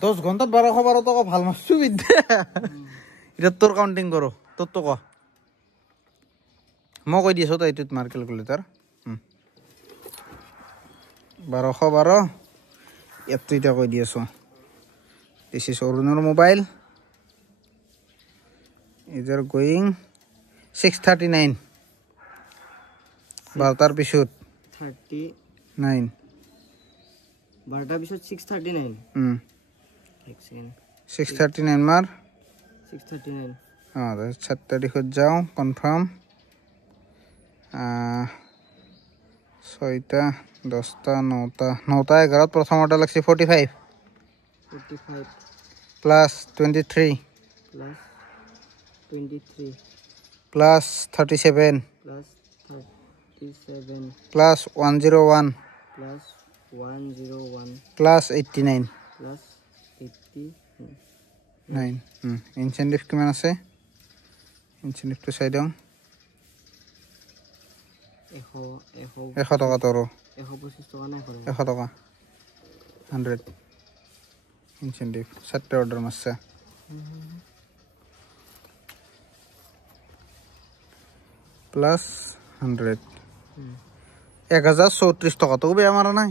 10 ঘণ্টাত 1212 টকা ভাল মাৰছোঁ বিদ্যা এতিয়া তোৰ কাউণ্টিং কৰোঁ তোৰটো ক মই কৈ দি আছোঁ তই এইটোত মাৰ কেলকুলেটাৰ 1212 ইয়াতটো এতিয়া কৈ দি আছোঁ দিছ ইজ অৰুণৰ মোবাইল ইজ আৰ গোয়িং 639 12টাৰ পিছত 39 12টাৰ পিছত 639 এক সেকেন্ড 639 মাৰ 639 7 তাৰিখত যাওঁ কনফাৰ্ম 6টা 10টা 9টা 11ত প্ৰথম অৰ্ডাৰ লাগছে 45 plus 23 plus 37 plus 101 plus 89 incentive কিমান আছে ইনচেণ্টিভটো চাই দিওঁ 100 টকা তোৰ 125 টকা নাই 100 টকা 100 ইনচেণ্টিভ 7টা অৰ্ডাৰ মাৰছে প্লাছ 100 1034 টকা তোক বেয়া মাৰা নাই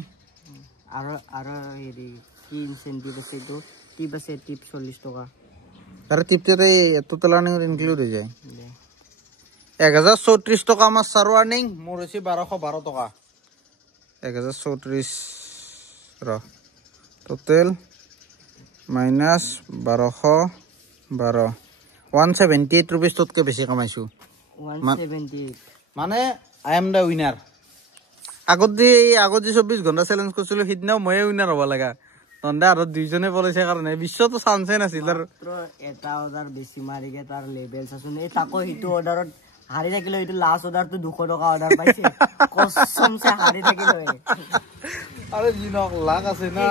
আৰু হেৰি কি ইনচেন্টিভ আছে এইটো টিপ আছে টিপ 40 টকা আৰু টিপটোতে টোটেল আৰ্নিং ইনক্লুড হৈ যায় 1034 টকা আমাৰ চাৰ আৰ্নিং মোৰ হৈছে 1212 টকা 1034 ৰ টোটেল মাইনাছ 1212 178 रुपीस তোতকে বেছি কামাইছো 178 মানে আই এম দা উইনাৰ আগত যে 24 ঘণ্টা চ্যালেঞ্জ কৰিছিলো সিদিনাও ময়ে উইনাৰ হ'ব লাগা তন্দে আৰু দুইজনে পলাইছে কাৰণে বিশ্বতো চান্সে নাছিল আৰু এটা অৰ্ডাৰ বেছি মাৰিগে তাৰ লেভেলছ আছে এই তাকো হিটো অৰ্ডাৰত হাৰি থাকিলে এইটো লাষ্ট অৰ্ডাৰটো 200 টকা অৰ্ডাৰ পাইছে কসমছে হাৰি থাকিলে আৰু জিনক লাগ আছে না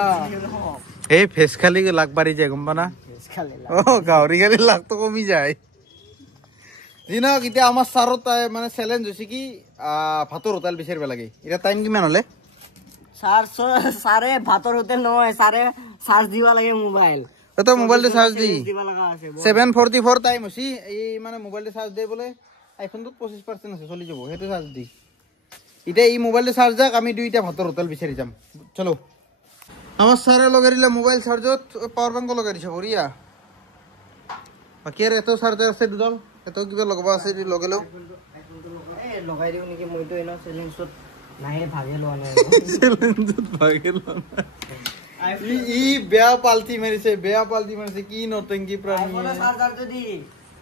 এই ফেস খালি লাগ বাঢ়ি যায় গম পানা গাহৰি খালি লাগটো কমি যায় জিনক এতিয়া আমাৰ চাৰত মানে চ্যালেঞ্জ হৈছে কি ভাতৰ হোটেল বিচাৰিব লাগে এটা টাইম কিমান হলে সাৰে ভাতৰ হোটেল নহয় সাৰে চাৰ্জ দিবা লাগে মোবাইল এটা মোবাইলতে চাৰ্জ দি দিবা লাগা আছে 744 টাইম হৈছে এই মানে মোবাইলতে চাৰ্জ দে বলে আইফোনটো 25% আছে চলি যাব হেতু চাৰ্জ দি ইটা এই মোবাইলতে চাৰ্জ যাক আমি দুইটা ভাতৰ হোটেল বিচাৰি যাম চলো আমার সারে লগাইলে মোবাইল চার্জত পাওয়ার ব্যাংক লগাই দিছে বড়িয়া বাকি আর এত চার্জার আছে দুডাল এত কিবা লগাবা আছে লগালেও এই লগাই দিও নেকি মইতো এনা চ্যালেঞ্জত নাহে ভাগে লোৱা নাই চ্যালেঞ্জত ভাগে লোৱা নাই ই বেয়া পাল্টি মাৰিছে কি নটেঙ্গি প্ৰাণী আইফোন চার্জার যদি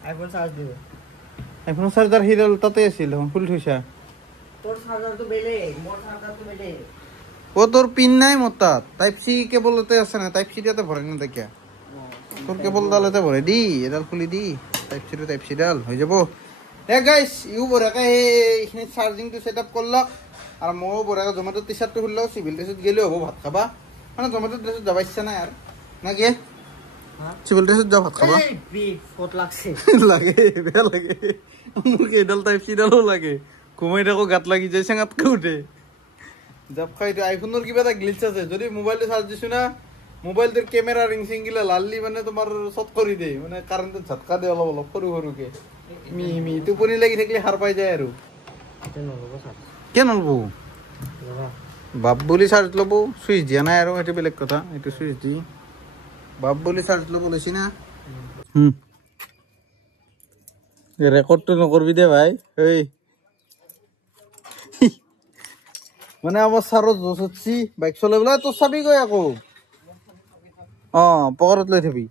আইফোন চার্জ দিব আইফোন চার্জার হিরল তাতে আছিল ফুল থৈছা তোর চার্জার তো বেলে মোর চার্জার তো বেলে ও তোর পিন নাই মোর তাত টাইপ সি কেবলতে আছে না টাইপ সি দিয়াতে ভরে না দেখিয়া তোর কেবল ডালতে ভরে দি এডাল খুলি দি টাইপ সি ডাল হৈ যাব এ গাইস ইউ বরাকা এইখিনি চার্জিংটো সেটআপ করলাক আর মো বরাকা জমাটো টি-শার্টটো খুললাও সিভিল ড্রেসত গেলে হবো ভাত খাবা মানে জমাটো ড্রেসত যাব ইচ্ছা নাই আর না কি সিভিল ড্রেসত যাব ভাত খাবা এই বি ফট লাগছে লাগে বেয়া লাগে মোৰ কেডাল টাইপ সি ডালও লাগে ঘুমাই থাকো গাত লাগি যায় চেঙাতকে উঠে জাপ খাই আইফোনৰ কিবা এটা গ্লিচ আছে যদি মোবাইলটো চাৰ্জ দিছো না মোবাইলটোৰ কেমেৰা ৰিং চিংগিলা লাললি মানে তোমাৰ চট কৰি দিয়ে মানে কাৰেণ্টত ঝটকা দিয়ে অলপ অলপ সৰু সৰুকে মিহি মিহি টোপনি লাগি থাকিলে সাৰ পাই যায় আৰু কিয় নল'ব বাপ বুলি চাৰ্জ ল'ব চুইচ দিয়া নাই আৰু সেইটো বেলেগ কথা এইটো চুইচ দি বাপ বুলি চাৰ্জ ল'ব লৈছি না ৰেকৰ্ডটো নকৰবি দে ভাই এই মানে আমাৰ ছাৰৰ জোচ উঠছি বাইক চলাবলৈ তোৰ চাবি গৈ আকৌ পকেটত লৈ থবি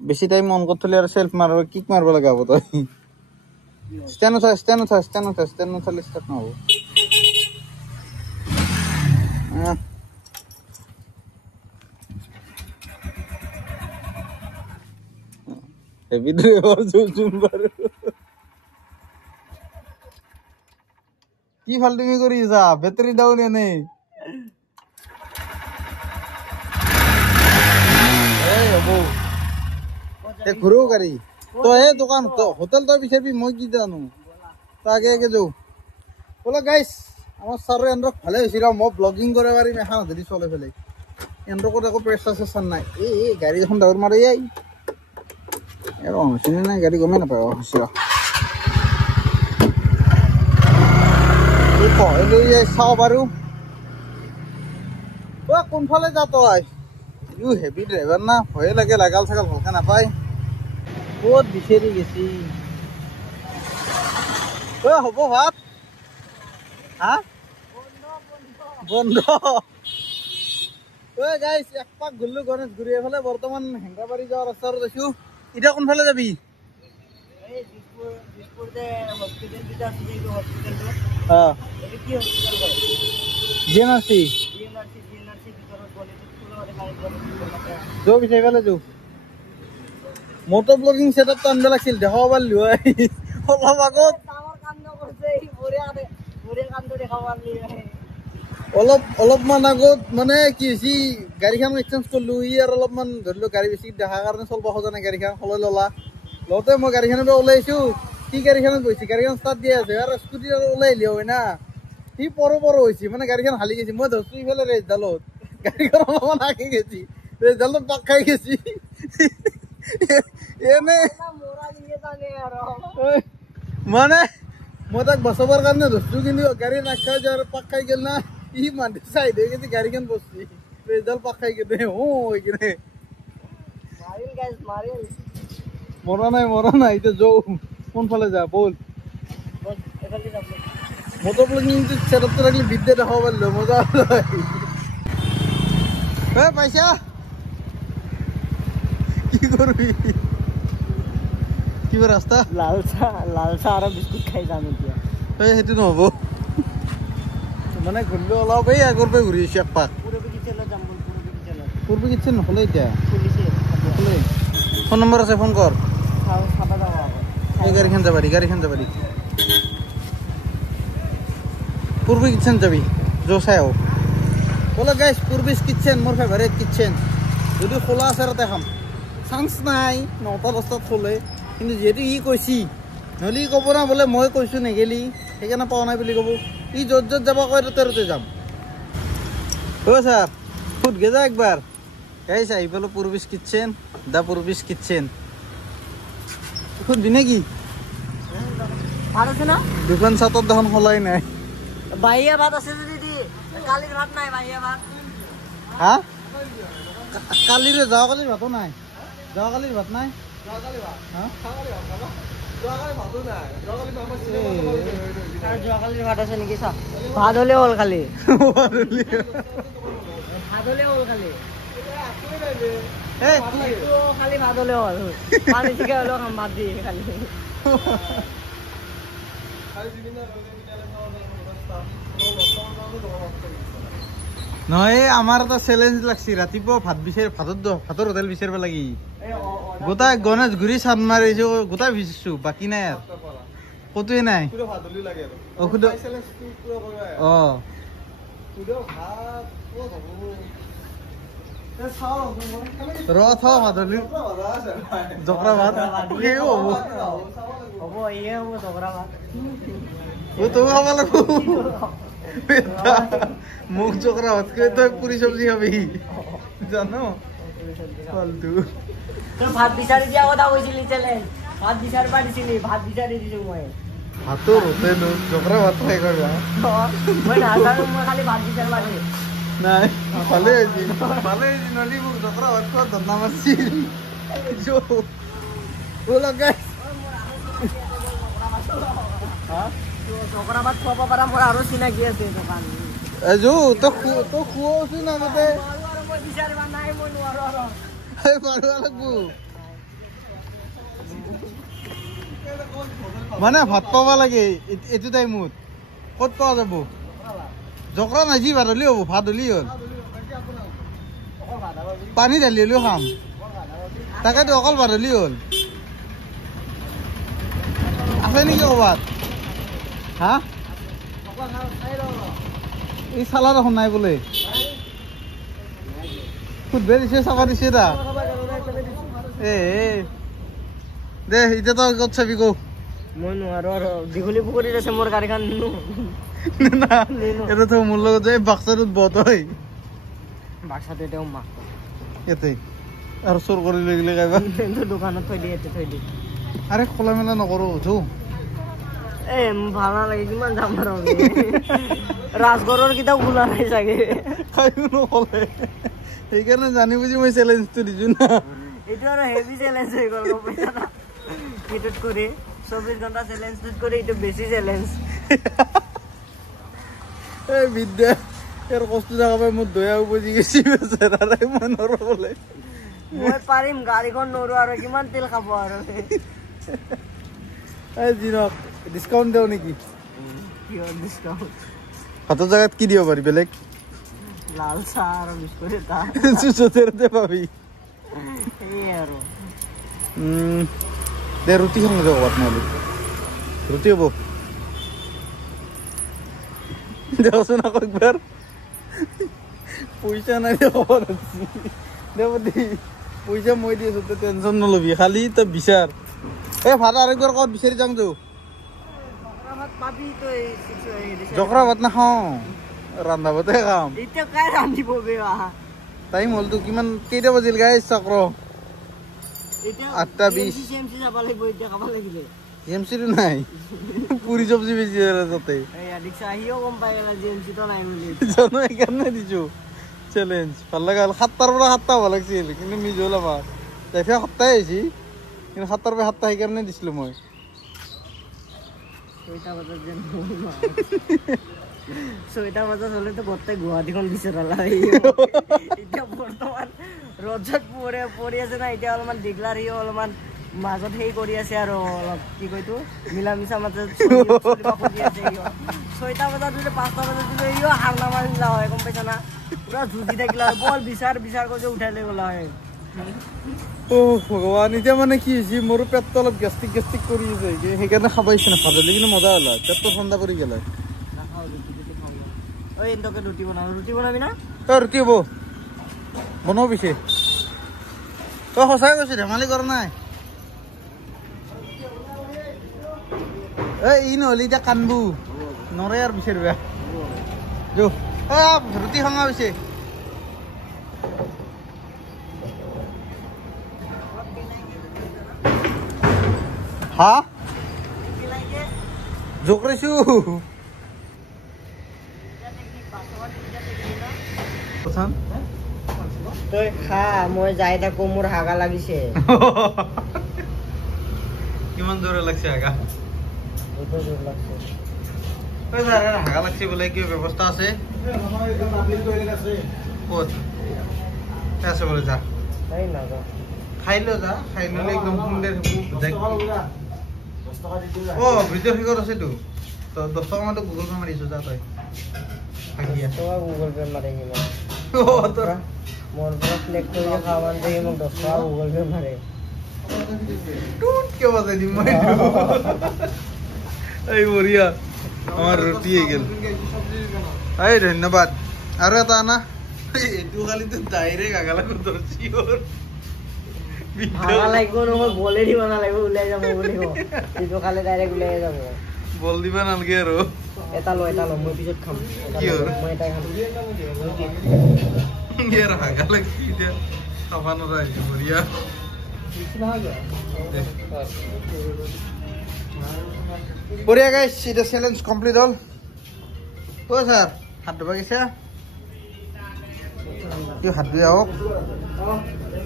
বেছি টাইম মন কৰি থলে আৰু চেল্ফ মাৰ কিক মাৰিব লগা হ'ব তই ষ্টেণ্ড উঠা ষ্টেণ্ড উঠালে ষ্টাৰ্ট নহ'ব হেভি ড্ৰাইভাৰ জুম বাৰু কি ফাল্টুমি কৰি আছা বেটাৰী ডাউন এনেই ঘূৰো গাড়ী তই হে দোকান হোটেল তই বিচাৰিবি মই কি জানো তই আগে আগে যাওঁ বোলে গাইছ আমাৰ ছাৰে এণ্ড্ৰক ভালে হৈছে ৰ মই ব্লগিং কৰিব পাৰিম এখন যদি চলাই পেলাই এণ্ড্ৰকত একো প্ৰেচাৰ চেচাৰ নাই এই গাড়ী এখন ডাউৰ মাৰি আৰু চিনি নাই গাড়ী গমেই নাপায় হৈছে লৈ যাই চাওঁ বাৰু কোনফালে যা তই ইউ হেভি ড্ৰাইভাৰ না ভয়ে লাগে লাগাল চাগাল ভালকে নাপায় ক'ত বিচাৰি গেছি হ'ব ভাত হা বন্ধ গাইছ এক পাক ঘূৰিলো গণেশগুৰি এইফালে বৰ্তমান হেংৰাবাৰী যোৱা ৰাস্তাত আছো এতিয়া কোনফালে যাবি মোটো ব্লগিং সেটআপটো আনব লাগিছিল দেখাব পাৰিলো অলপ আগত অলপমান আগত মানে কি হৈছে গাড়ীখন এক্সচেঞ্জ কৰিলো ই আৰু অলপমান ধৰিলো গাড়ী বেছি দেখাৰ কাৰণে চলব খোজা নাই গাড়ীখন সলাই ললা লওঁতে মই গাড়ীখনৰ পৰা ওলাইছো সি গাড়ীখনত গৈছে গাড়ীখন ষ্টাৰ্ট দিয়া আছে আৰু স্কুটি আৰু ওলাই আহিলে হয় না সি পৰ হৈছে মানে গাড়ীখন হালি গৈছে মই ধৰছো ইফালে ৰেজডালত গাড়ীখন অলপমান আঁকি গেছি ৰেজডালত পাক খাই গেছি এনে মানে মই তাক বচাবৰ কাৰণে ধৰছো কিন্তু গাড়ী নাখাই যোৱাৰ পাক খাই গেল না ই মানুহ চাই দে কিন্তু গাড়ীখন বসছি ৰেজডাল পাক খাই গেলে হৈ কিনে মৰা নাই এতিয়া যাও কোনফালে যা বল মটৰ ব্লগিং সেটআপটো ৰাখলি বিদ্যা দেখাব পাৰিলো মজা পাইছা কি করবি কিবা রাস্তা লাল চাহ আর বিস্কুট খাই যাম এতিয়া সেইটো নহব মানে ঘুরলে অলপ এই আগৰ পৰা ঘূৰি আছো এক পাক পূৰ্বী কিচেন নহলে এতিয়া ফোন নম্বৰ আছে ফোন কৰ এই গাড়ীখন যাবাৰি পূৰ্বী কিচেন যাবি যো চাই আহ বলে গাইছ পূৰ্বী কিচেন মোৰ ফেভাৰিট কিচেন যদি খোলা আছে তাতে খাম চান্স নাই 9-10টাত খোলে কিন্তু যিহেতু ই কৈছি নহ'লে ই ক'ব না বোলে মই কৈছোঁ নেগেলি সেইকাৰণে পোৱা নাই বুলি ক'ব ই য'ত যাব কয় তাতে যাম ছাৰ সুধগে যা একবাৰ গাইছ আহি পালো পূৰ্বীজ কিটচেন দা পূৰ্বীজ কিটচেন সুধবি নেকি দোকান চাটত দেখোন খোলাই নাই বাহিয়া ভাত আছে যদি কালিৰ ভাত নাই বাহিয়া ভাত হা কালিৰে যোৱাকালিৰ ভাতো নাই যোৱাকালিৰ ভাত নাই যোৱাকালিৰ ভাত আছে নেকি চা ভাত হলে হ'ল খালি খালি ভাত হলে হ'ল পানী চিকা হলেও খাম ভাত দি খালি নহয় আমাৰ এটা চেলেঞ্জ লাগছি ৰাতিপুৱা ভাতৰ হোটেল বিচাৰিব লাগি গোটাই গণেশগুৰি চান মাৰিছো গোটাই ভিজিছো বাকী নাই আৰু কতোৱে নাই জকৰা ভাত তবু খাব লাগিব মোক জকৰা ভাতকৈ তই পুৰি চব্জি খাবি জানো ফালতু তই ভাত বিচাৰি দিয়া কথা কৈছিলি চেলেঞ্জ ভাত বিচাৰি পাৰিছিলি ভাত বিচাৰি দিছো মই ভাতৰ হোটেল জকৰা ভাত খাই কৰিবা মই নাজানো মই খালি ভাত বিচাৰি পাৰি নাই ভালে হৈছে নলি মোক জকৰা ভাত খোৱা ধন্যা মাৰছি জকৰা ভাত খুৱাব পাৰা মোৰ আৰু চিনাকি আছে দোকান এজো তই খুৱাওচোন আগতে মই বিচাৰিবা নাই মই নোৱাৰো আৰু পাৰবা লাগব মানে ভাত পাবা লাগে এইটো টাইমত ক'ত পোৱা যাব জকৰা নাই যি ভাত হ'লেই হ'ব ভাত হ'লেই হ'ল পানী ঢালি হ'লেও খাম তাকেতো অকল ভাত হ'লেই হ'ল আছে নেকি ক'ৰবাত হা এই চালা দেখোন নাই বোলে সুধবে দিছে চাবা দিছে তা এ দে এতিয়া তই ক'ত চাবি কৌ মই নোৱাৰো আৰু দীঘলী পুখুৰীত আছে মোৰ গাড়ীখন না এটা তো মোৰ লগত যে বাক্সাটোত বত হয় বাক্সাতে তেওঁ মাক ইয়াতে আৰু চোৰ কৰি লৈ গ'লে কাইবা দোকানত থৈ দিয়ে থৈ দিয়ে আৰে খোলা মেলা নকৰোঁ যো এই ভাল নালাগে কিমান যাম আৰু ৰাজগড়ৰ কিতাপ খোলা নাই চাগে খাইও নকলে সেইকাৰণে জানি বুজি মই চেলেঞ্জটো দিছোঁ না এইটো আৰু হেভি চেলেঞ্জ হৈ গ'ল গম পাইছা না এইটোত কৰি 24 ঘণ্টা চেলেঞ্জটোত কৰি এইটো বেছি চেলেঞ্জ এই বিদ্যা ইয়াৰ কষ্ট দেখা পাই মোৰ দয়া উপজি গৈছি বেচাৰাই মই নৰো বোলে মই পাৰিম গাড়ীখন নৰো আৰু কিমান তেল খাব আৰু এই জিনক ডিছকাউণ্ট দিওঁ নেকি কিহৰ ডিছকাউণ্ট ভাতৰ জেগাত কি দিব পাৰি বেলেগ লাল চাহ আৰু বিস্কুট এটা চুচতেৰতে পাবি সেয়ে আৰু দে ৰুটি খাওঁ যাব ক'ৰবাত নহ'লে ৰুটি হ'ব দেওচোন আকৌ একবাৰ পইচা নাই ক'ৰবাত দে দি পইচা মই দি আছোঁ তই টেনশ্যন নল'বি খালি তই বিচাৰ এই ভাত আৰু একবাৰ ক'ত বিচাৰি যাওঁ যৌ পাবি তই জকৰা ভাত নাখাওঁ ৰান্ধা ভাতে খাম এতিয়া কাই ৰান্ধিব বেয়া টাইম হ'লতো কিমান কেইটা বাজিল গাইছ চক্ৰ এতিয়া 8:20 চিএমচি যাব লাগিব এতিয়া খাব লাগিলে জিএমচিটো নাই পুৰি চব্জি বেছি তাতে এই আদিক্সা আহিও গম পাই গ'লা জিএমচিটো নাই বুলি জানো সেইকাৰণে দিছোঁ চেলেঞ্জ ভাল লগা হ'ল 7টাৰ পৰা 7টা হ'ব লাগিছিল কিন্তু মিছ হ'ল আমাৰ যাইফা 7টাই আহিছি কিন্তু 7টাৰ পৰা 7টা সেইকাৰণে দিছিলোঁ মই 6টা বজাত যেন 6টা বজাত হ'লেতো গোটেই গুৱাহাটীখন বিচৰালা এতিয়া বৰ্তমান ৰজত পৰি আছে না এতিয়া অলপমান ডিগলাৰ হিও অলপমান মাজত সেই কৰি আছে আৰু অলপ কি কয়তো মিলা মিছা মাজত 6টা বজাত যদি 5টা বজাত যদি ইও হাৰ নামাৰিলা হয় গম পাইছা না পুৰা যুঁজি থাকিলা বল বিচাৰ কৰি উঠাই লৈ গ'লা হয় ভগৱান এতিয়া মানে কি হৈছে মোৰো পেটটো অলপ গেষ্টিক কৰি আছে সেইকাৰণে খাব ইচ্ছা নাপাওঁ কিন্তু মজা হ'ল পেটটো ঠাণ্ডা পৰি গ'ল ঐ এন্তকে ৰুটি বনাবি না ৰুটি হ'ব বনাব পিছে তই সঁচাই কৈছো ধেমালি কৰা নাই এই ই নহ'লে এতিয়া কান্দবো নৰে আৰু বিচাৰিবা যো ৰুটি খাঙা পিছে হা জোক ৰাইছো তই খা মই যাই থাকো মোৰ হাগা লাগিছে কিমান জোৰে লাগছে হাগা হাগা লাগছে বোলে কি ব্যৱস্থা আছে ক'ত আছে বোলে যা খাই ল যা খাই ল'লে একদম সুন্দৰ ভিডিঅ' ফিগৰ আছেতো 10 টকা মানটো গুগল পে মাৰিছো যা তই গুগল পে মাৰে মোৰ পৰা ফ্লেক কৰি খাৱান দেই মোক 10 টকা গুগল পে মাৰে টুটকে বাজাই দিম মই এই বঢ়িয়া আমার রুটি হয়ে গেল এই ধন্যবাদ আর এটা আনা এইটো খালি তো ডাইরেক্ট আগালা করে ধরছি ওর ভাগা লাগব নহয় বলে দিব না লাগব উলাই যাব বুলি এইটো খালি ডাইরেক্ট উলাই যাব বল দিবা নালগে আৰু এটা ল মই পিছত খাম কি হ'ল? মই এটাই খাম ইয়াৰ হাগা লাগছি এতিয়া খাবা নৰা আহিছে বঢ়িয়া বঢ়িয়া গাইছ এটা চেলেঞ্জ কমপ্লিট হ'ল অ ছাৰ হাত ধুবা গৈছে কি হাত ধুই আহক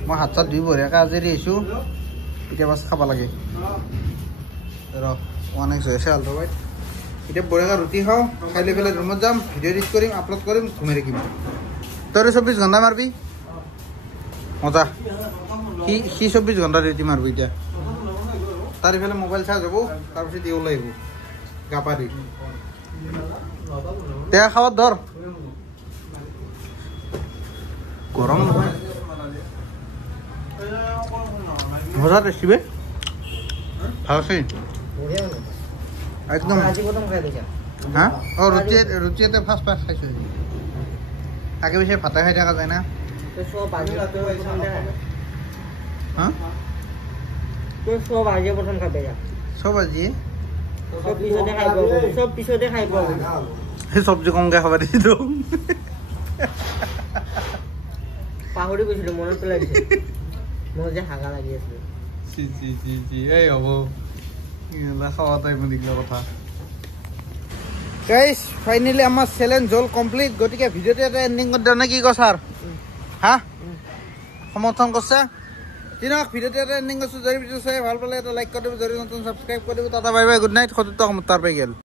মই হাত চাত ধুই বঢ়িয়াকৈ আজৰি আহিছোঁ এতিয়া বাছ খাব লাগে ৰ 1x হৈ আছে আল্ট্ৰা ৱাইড এতিয়া বঢ়িয়াকৈ ৰুটি খাওঁ খাই লৈ পেলাই ৰুমত যাম ভিডিঅ' এডিট কৰিম আপলোড কৰিম ঘুমাই থাকিম তই 24 ঘণ্টা মাৰবি মজা সি 24 ঘণ্টা ডিউটি মাৰবি এতিয়া তাৰ ইফালে মোবাইল চাৰ্জ হ'ব তাৰপিছত ই ওলাই আহিব গা পা ধুই তেয়া খাৱাত ধৰ গৰম নহয় মজা টেষ্টি বে ভাল আছে একদম আজি প্ৰথম খাই দিছা হা অঁ ৰুটি এটা ফাৰ্ষ্ট খাইছোঁ আগে পিছে ভাতে খাই থকা যায় না তুই সব আজকে প্রথম দেখা হা তুই সব আজকে প্রথম খাবে যা চব আজি সব পিছতে খাই পাবো সেই চব্জি কমকৈ খাব দিছোঁ পাহৰি গৈছিলো মনত পেলাই দিছে মোৰ যে হাগা লাগি আছিল এই হ'ব খাওয়া টাইম দিগলা কথা গাইস ফাইনালি আমার চ্যালেঞ্জ হল কমপ্লিট গতিকে ভিডিওতে এটা এন্ডিং কৰি দিওঁ নে কি কয় ছাৰ হা সমৰ্থন কৰছে দিনক ভিডিওতে এটা এন্ডিং কৰিছোঁ যদি ভিডিও চাই ভাল পালে এটা লাইক কৰি দিব যদি নতুন সাবস্ক্ৰাইব কৰি দিব tata bye bye good night সদুত্ব সমতাৰ পাই গেল